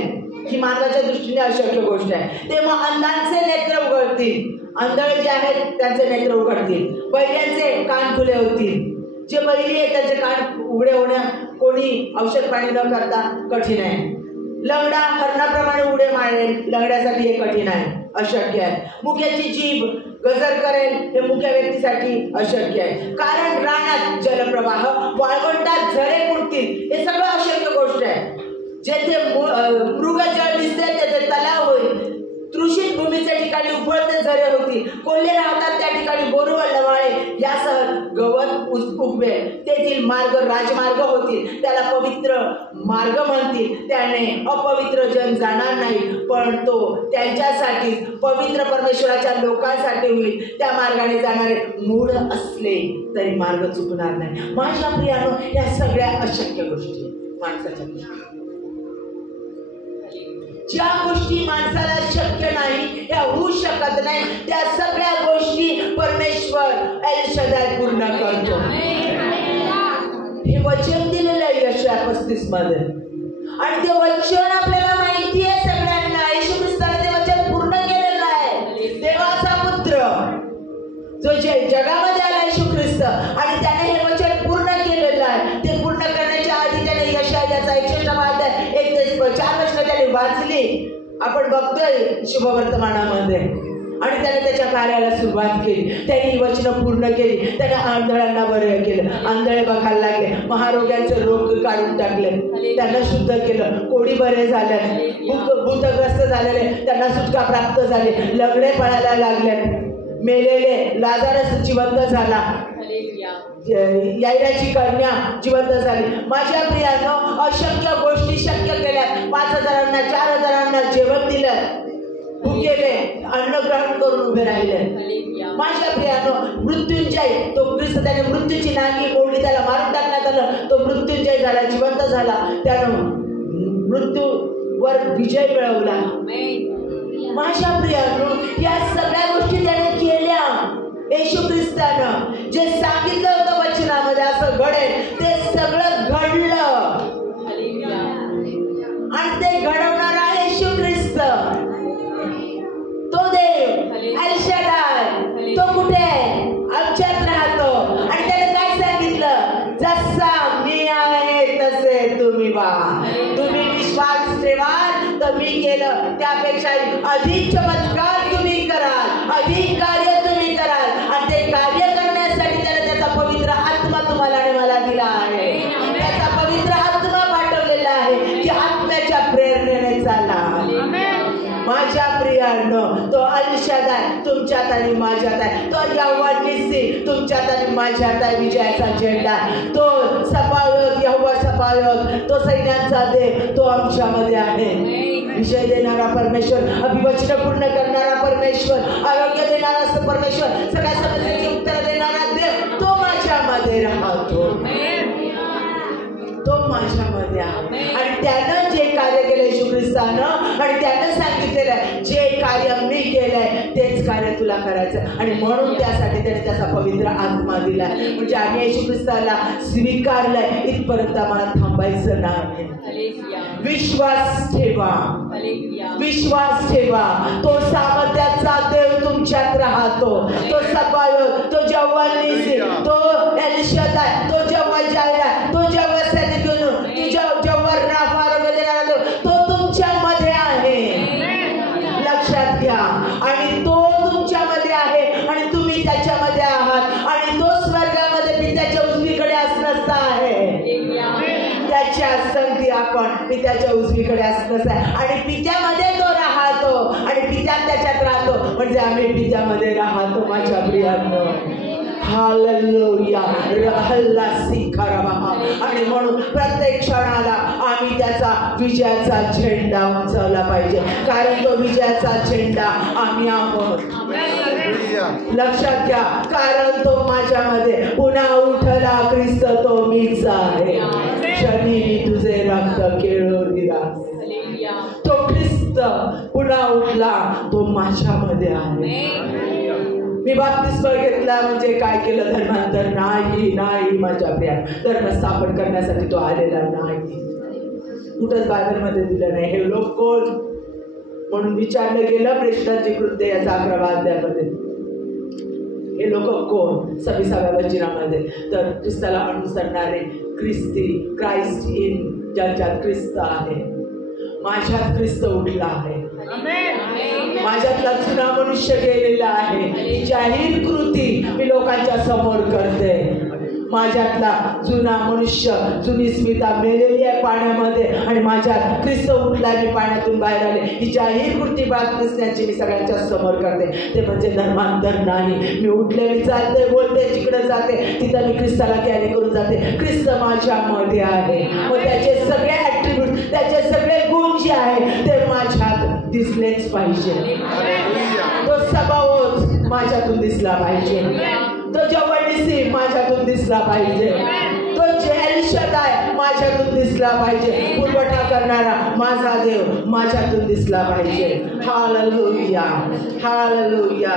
ही मानवाच्या दृष्टीने अशक्य गोष्ट आहे. तेव्हा अंधांचे नेत्र उघडतील. आंधळे जे आहेत त्यांचे नेत्र उघडतील. बहिऱ्यांचे कान खुले होतील. जे बहिरी आहेत त्यांचे कान उघडे होण्या कोणी औषध पाणी न करता कठीण आहे. लंगडा हरणाप्रमाणे उडे मारेल, लंगड्यासाठी हे कठीण आहे, अशक्य आहे. मुक्याची जीभ गजर करेल, हे मुक्या व्यक्तीसाठी अशक्य आहे. कारण रानात जलप्रवाह, वाळवंटात झरे फुटतील, हे सगळं अशक्य गोष्ट आहे. जेथे मृगजळ दिसते तेथे तलाव होईल. तृषित भूमीच्या ठिकाणी उबळते झरे होतील. कोल्हे राहतात त्या ठिकाणी बोरू व लवाळे यासह गवत उगवेल. तेथील मार्ग राजमार्ग होतील, त्याला पवित्र मार्ग म्हणतील. त्याने अपवित्र जन जाणार नाही, पण तो त्यांच्यासाठी पवित्र परमेश्वराच्या लोकांसाठी होईल. त्या मार्गाने जाणारे मूढ असले तरी मार्ग चुकणार नाही. माझ्या प्रियानो, या सगळ्या अशक्य गोष्टी माणसाच्या, ज्या गोष्टी माणसाला शक्य नाही, त्या होऊ शकत नाही, त्या सगळ्या गोष्टी परमेश्वर एल शदाय पूर्ण करतो. हे वचन दिलेलं आहे यशया 35 मध्ये, आणि ते वचन आपल्याला माहिती आहे सगळ्यांना. येशू ख्रिस्ताने ते वचन पूर्ण केलेलं आहे. देवाचा पुत्र जो जगामध्ये आला येशू ख्रिस्त, आणि त्याने हे वचन पूर्ण केलेलं आहे. ते पूर्ण करण्याच्या आधी त्याने यशायाचा 61 1 ते 4 वचन त्याने वाचली, आपण बघतोय शुभवर्तमानामध्ये, आणि त्याने त्याच्या कार्याला सुरुवात केली. त्यांनी ही वचनं पूर्ण केली. त्याने आंधळ्यांना बरे केलं, आंधळे बघायला लागले, महारोग्यांचे रोग काढून टाकले, त्यांना शुद्ध केलं, कोडी बरे झाले, भूतग्रस्त झालेले त्यांना सुटका प्राप्त झाली, लंगडे पळायला लागले, मेलेले लाजारस जिवंत झाला, यायराची कन्या जिवंत झाली. माझ्या प्रियानो, अशक्य गोष्टी शक्य केल्या. 5,000 4,000 जेवण दिलं, भुकेले अन्न ग्रहण करून उभे राहिले. माझ्या प्रियानो, मृत्युंजय तो ख्रिस्त, त्याने मृत्यूची नागी मोडली, त्याला मारून टाकण्यात आलं, तो मृत्युंजय झाला, जिवंत झाला, त्यानं मृत्यूवर विजय मिळवला. माझ्या प्रियानो, या सगळ्या गोष्टी त्याने केल्या. येशू ख्रिस्तानं जे सांगितलं होतं वचनामध्ये असं घडेल, ते सगळं घडलं, आणि ते घडवणारा येशू ख्रिस्त, तो देव एल शदाय, तो कुठे आहे? आमच्यात राहतो. आणि त्याने काय सांगितलं? जसा मी आहे तसे तुम्ही व्हा. तुम्ही विश्वास ठेवाल तर मी केलं त्यापेक्षा अधिक चमत्कार तुम्ही कराल, अधिक कार्य तुम्ही कराल, आणि ते कार्य करण्यासाठी त्याने त्याचा पवित्र आत्मा तुम्हाला आणि मला दिला आहे. त्याचा पवित्र आत्मा पाठवलेला आहे की आत्म्याच्या प्रेरणेने चाला. माझ्या प्रियांनो, तो एल शदाय तुमच्यात आणि माझ्यात आहे. तो यहोवा निस्सी तुमच्यात आणि माझ्यात आहे. विजयाचा झेंडा तो सपावत, यहोवा सपावत, तो सैन्यांचा देव, तो आमच्यामध्ये आहे. विजय देणारा परमेश्वर, अभिवचन पूर्ण करणारा परमेश्वर, आरोग्य देणारा परमेश्वर, सगळ्या समस्येची उत्तर देणारा देव, तो माझ्यामध्ये राहतो, तो माझ्यामध्ये आहे. आणि त्यानं जे कार्य केलं येशू ख्रिस्तानं, आणि त्यानं सांगितलेलं जे कार्य मी केलंय तेच कार्य तुला करायचं, आणि म्हणून त्यासाठी त्याने त्याचा पवित्र आत्मा दिला. म्हणजे आम्ही येशू ख्रिस्ताला स्वीकारलंय, इथपर्यंत आम्हाला थांबायचं नाही. विश्वास ठेवा, विश्वास ठेवा. तो सामर्थ्याचा देव तुमच्यात राहतो, तो सपायोत, तो जव्हा निसी, तो एल शदाय, तो जव्हा जायरा, तो जव्हा सैनिकनो, तो जव्हा राफा आरोग्य देणारा देव, तो तुमच्यामध्ये आहे. लक्षात घ्या. आणि तो तुमच्यामध्ये आहे, आणि तुम्ही त्याच्यामध्ये आहात, आणि तो स्वर्गामध्ये पित्याच्या उजवीकडे असणं आहे. त्याच्या संगती आपण पित्याच्या उजवीकडे असणं आहे, आणि पित्यामध्ये तो राहतो, आणि पित्यात त्याच्यात राहतो. म्हणजे आम्ही पित्यामध्ये राहतो माझ्या प्रियांनो. हालेलुया. आणि म्हणून प्रत्येक क्षणाला आम्ही त्याचा विजयाचा झेंडा उंचावला पाहिजे, कारण तो विजयाचा झेंडा आम्ही आहोत. लक्षात घ्या, कारण तो माझ्यामध्ये पुन्हा उठला ख्रिस्त तो मीच आहे. शरीरी तुझे रक्त केळून दिला. तो ख्रिस्त पुन्हा उठला तो माझ्यामध्ये आहे. मी बाप्तिस्मा घेतला म्हणजे काय केलं? धर्मांतर नाही. नाही माझ्या प्रिया, धर्म स्थापन करण्यासाठी तो आलेला नाही. कुठंच बायबलमध्ये दिलं नाही. हे लोक कोण म्हणून विचारलं गेलं प्रेषितांची कृत्य या 11व्या अध्यायामध्ये. हे लोक कोण? 26व्या वचनामध्ये तर ख्रिस्ताला अनुसरणारे ख्रिस्ती, क्राइस्ट इन, ज्यांच्यात ख्रिस्त आहे. माझ्यात ख्रिस्त उठला आहे. माझ्यातला जुना मनुष्य गेलेला आहे. जाहीर कृती मी लोकांच्या समोर करते. माझ्यातला जुना मनुष्य, जुनी स्मिता मेलेली आहे पाण्यामध्ये आणि माझ्यात ख्रिस्त उठला, मी पाण्यातून बाहेर आले. ही जाहीर कृती बाळगण्याची मी सगळ्यांच्या समोर करते. ते म्हणजे धर्मांतर नाही. मी उठले, मी चालते, बोलते, जिकडे जाते तिथं मी ख्रिस्ताला कॅरी करून जाते. ख्रिस्त माझ्यामध्ये आहे. मग त्याचे सगळे ॲट्रिब्यूट, त्याचे सगळे गुण जे आहे ते माझ्यात दिसलेच पाहिजे. तो स्वभावच माझ्यातून दिसला पाहिजे. तो जवळनिसी माझ्यातून दिसला पाहिजे. तो एलशदाय माझ्यातून दिसला पाहिजे. पुरवठा करणारा माझा देव माझ्यातून दिसला पाहिजे. हालेलुया. हालेलुया.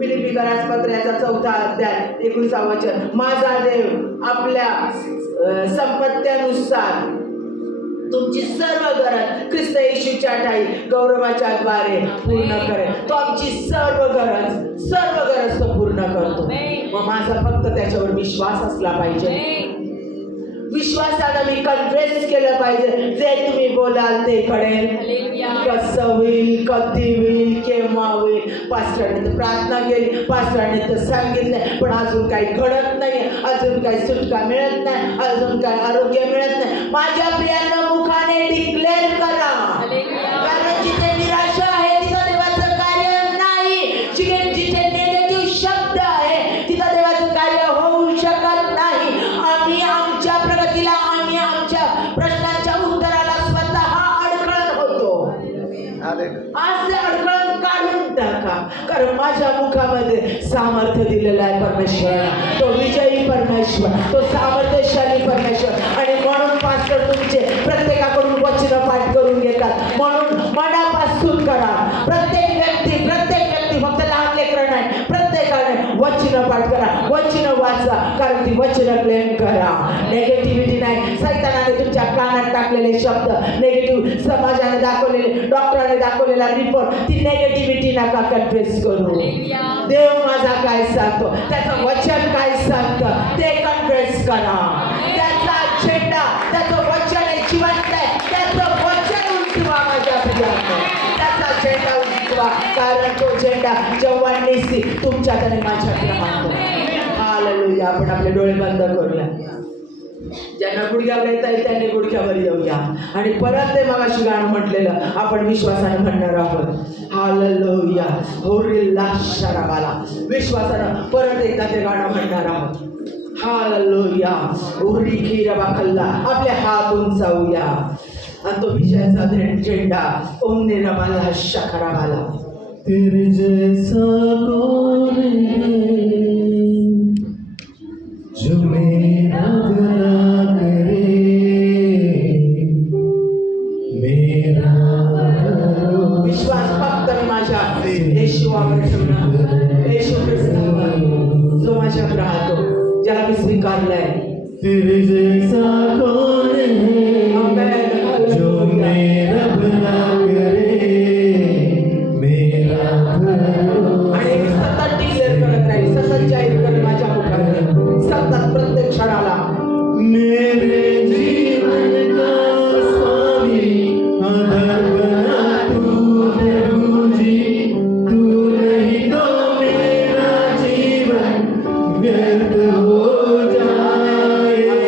फिलिप्पी पत्र याचा 4था अध्याय 19 वचन. माझा देव आपल्या संपत्त्यानुसार तुमची सर्व गरज ख्रिस्त येशूच्या ठाई गौरवाच्या द्वारे पूर्ण करेल. तो आमची सर्व गरज तो पूर्ण करतो. मग माझा फक्त त्याच्यावर विश्वास असला पाहिजे. विश्वासानं मी कन्फेस केलं पाहिजे. जे तुम्ही बोलाल ते घडेल. कसं होईल, कधी होईल, केव्हा होईल. पास्टरने तर प्रार्थना केली, पास्टरने तर सांगितलं, पण अजून काही घडत नाही. अजून काही सुटका मिळत नाही, अजून काही आरोग्य मिळत नाही. माझ्या प्रियांना मुखाने डिक्लेअर करा, कारण जिथे निराशा आहे तिथं देवाचं कार्य नाही. जिथे नेगेटिव्ह शब्द आहे तिथं देवाचं कार्य होऊ शकत नाही. आम्ही आमच्या प्रगतीला, आम्ही आमच्या प्रश्नांच्या उत्तराला स्वतः अडखळत होतो. आज ते अडखळण काढून टाका, कारण माझ्या मुखामध्ये सामर्थ्य दिलेलं आहे परमेश्वराला. तो विजयी परमेश्वर, तो सामर्थ्यशाली परमेश्वर. आणि म्हणून पास्टर तुमचे प्रत्येकाकडून वचन पाठ करून घेतात. म्हणून मनापासून करा. प्रत्येक व्यक्ती फक्त लहान लेकरं नाही, प्रत्येकाने वचन पाठ करा, वचन वाचा, कारण ती वचन क्लेम करा. नेगेटिव्हिटी नाही. सैतानाने तुमच्या कानात टाकलेले शब्द, नेगेटिव्ह समाजाने दाखवलेले, डॉक्टरांनी दाखवलेला रिपोर्ट, ती नेगेटिव्हिटी नका कन्फेस करू. देव माझा काय सांगतो, त्याचं वचन काय सांगतं ते कन्फेस करा. त्याचा झेंडा, त्याचं वचन आहे, जिवंत आहे. त्याचं वचन उंचवा माझ्या प्रियांनो. त्याचा झेंडा उंचवा, कारण तो झेंडा जवानीसी तुमच्याकडे माझ्याकडे राहतो. हालेलुया. आपण आपले डोळे बंद करूया. ज्यांना गुडघ्यावर येता येईल त्यांनी गुडघ्यावर येऊया. आणि परत ते मगाशी गाणं म्हटलेलं आपण विश्वासाने म्हणणार आहोत. हालेलुया. होरिल्ला शराबाला. विश्वासानं परत एकदा ते गाणं म्हणणार आहोत. हालेलुया. उरी खीरबाखल्ला. आपले हात उंचावूया आणि तो विजयाचा झेंडा ओमने रबाला शखराबाला. तेरे जैसा कौन है जो मेरा भला करे, मेरा विश्वास फक्त माझ्या येशूवर ठेवला. येशू ख्रिस्तावर जो माझ्यात राहतो, ज्याला मी स्वीकारलंय. तेरे जैसा कौन है जो मेरा भला करे, मेरा आणि सतत डिक्लेअर करत राहील, सतत जाहीर कर माझ्या मुखाने, सतत प्रत्येक क्षणाला. मेरे जीवन का स्वामी आधार बना तू प्रभु जी. तू नहीं तो मेरा जीवन व्यर्थ हो जाएगा.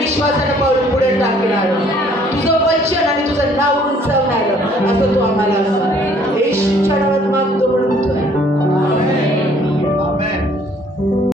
विश्वासाने पाऊल पुढे टाकणार, तुझं वचन आणि तुझं नाव उंचावणार असं तू आम्हाला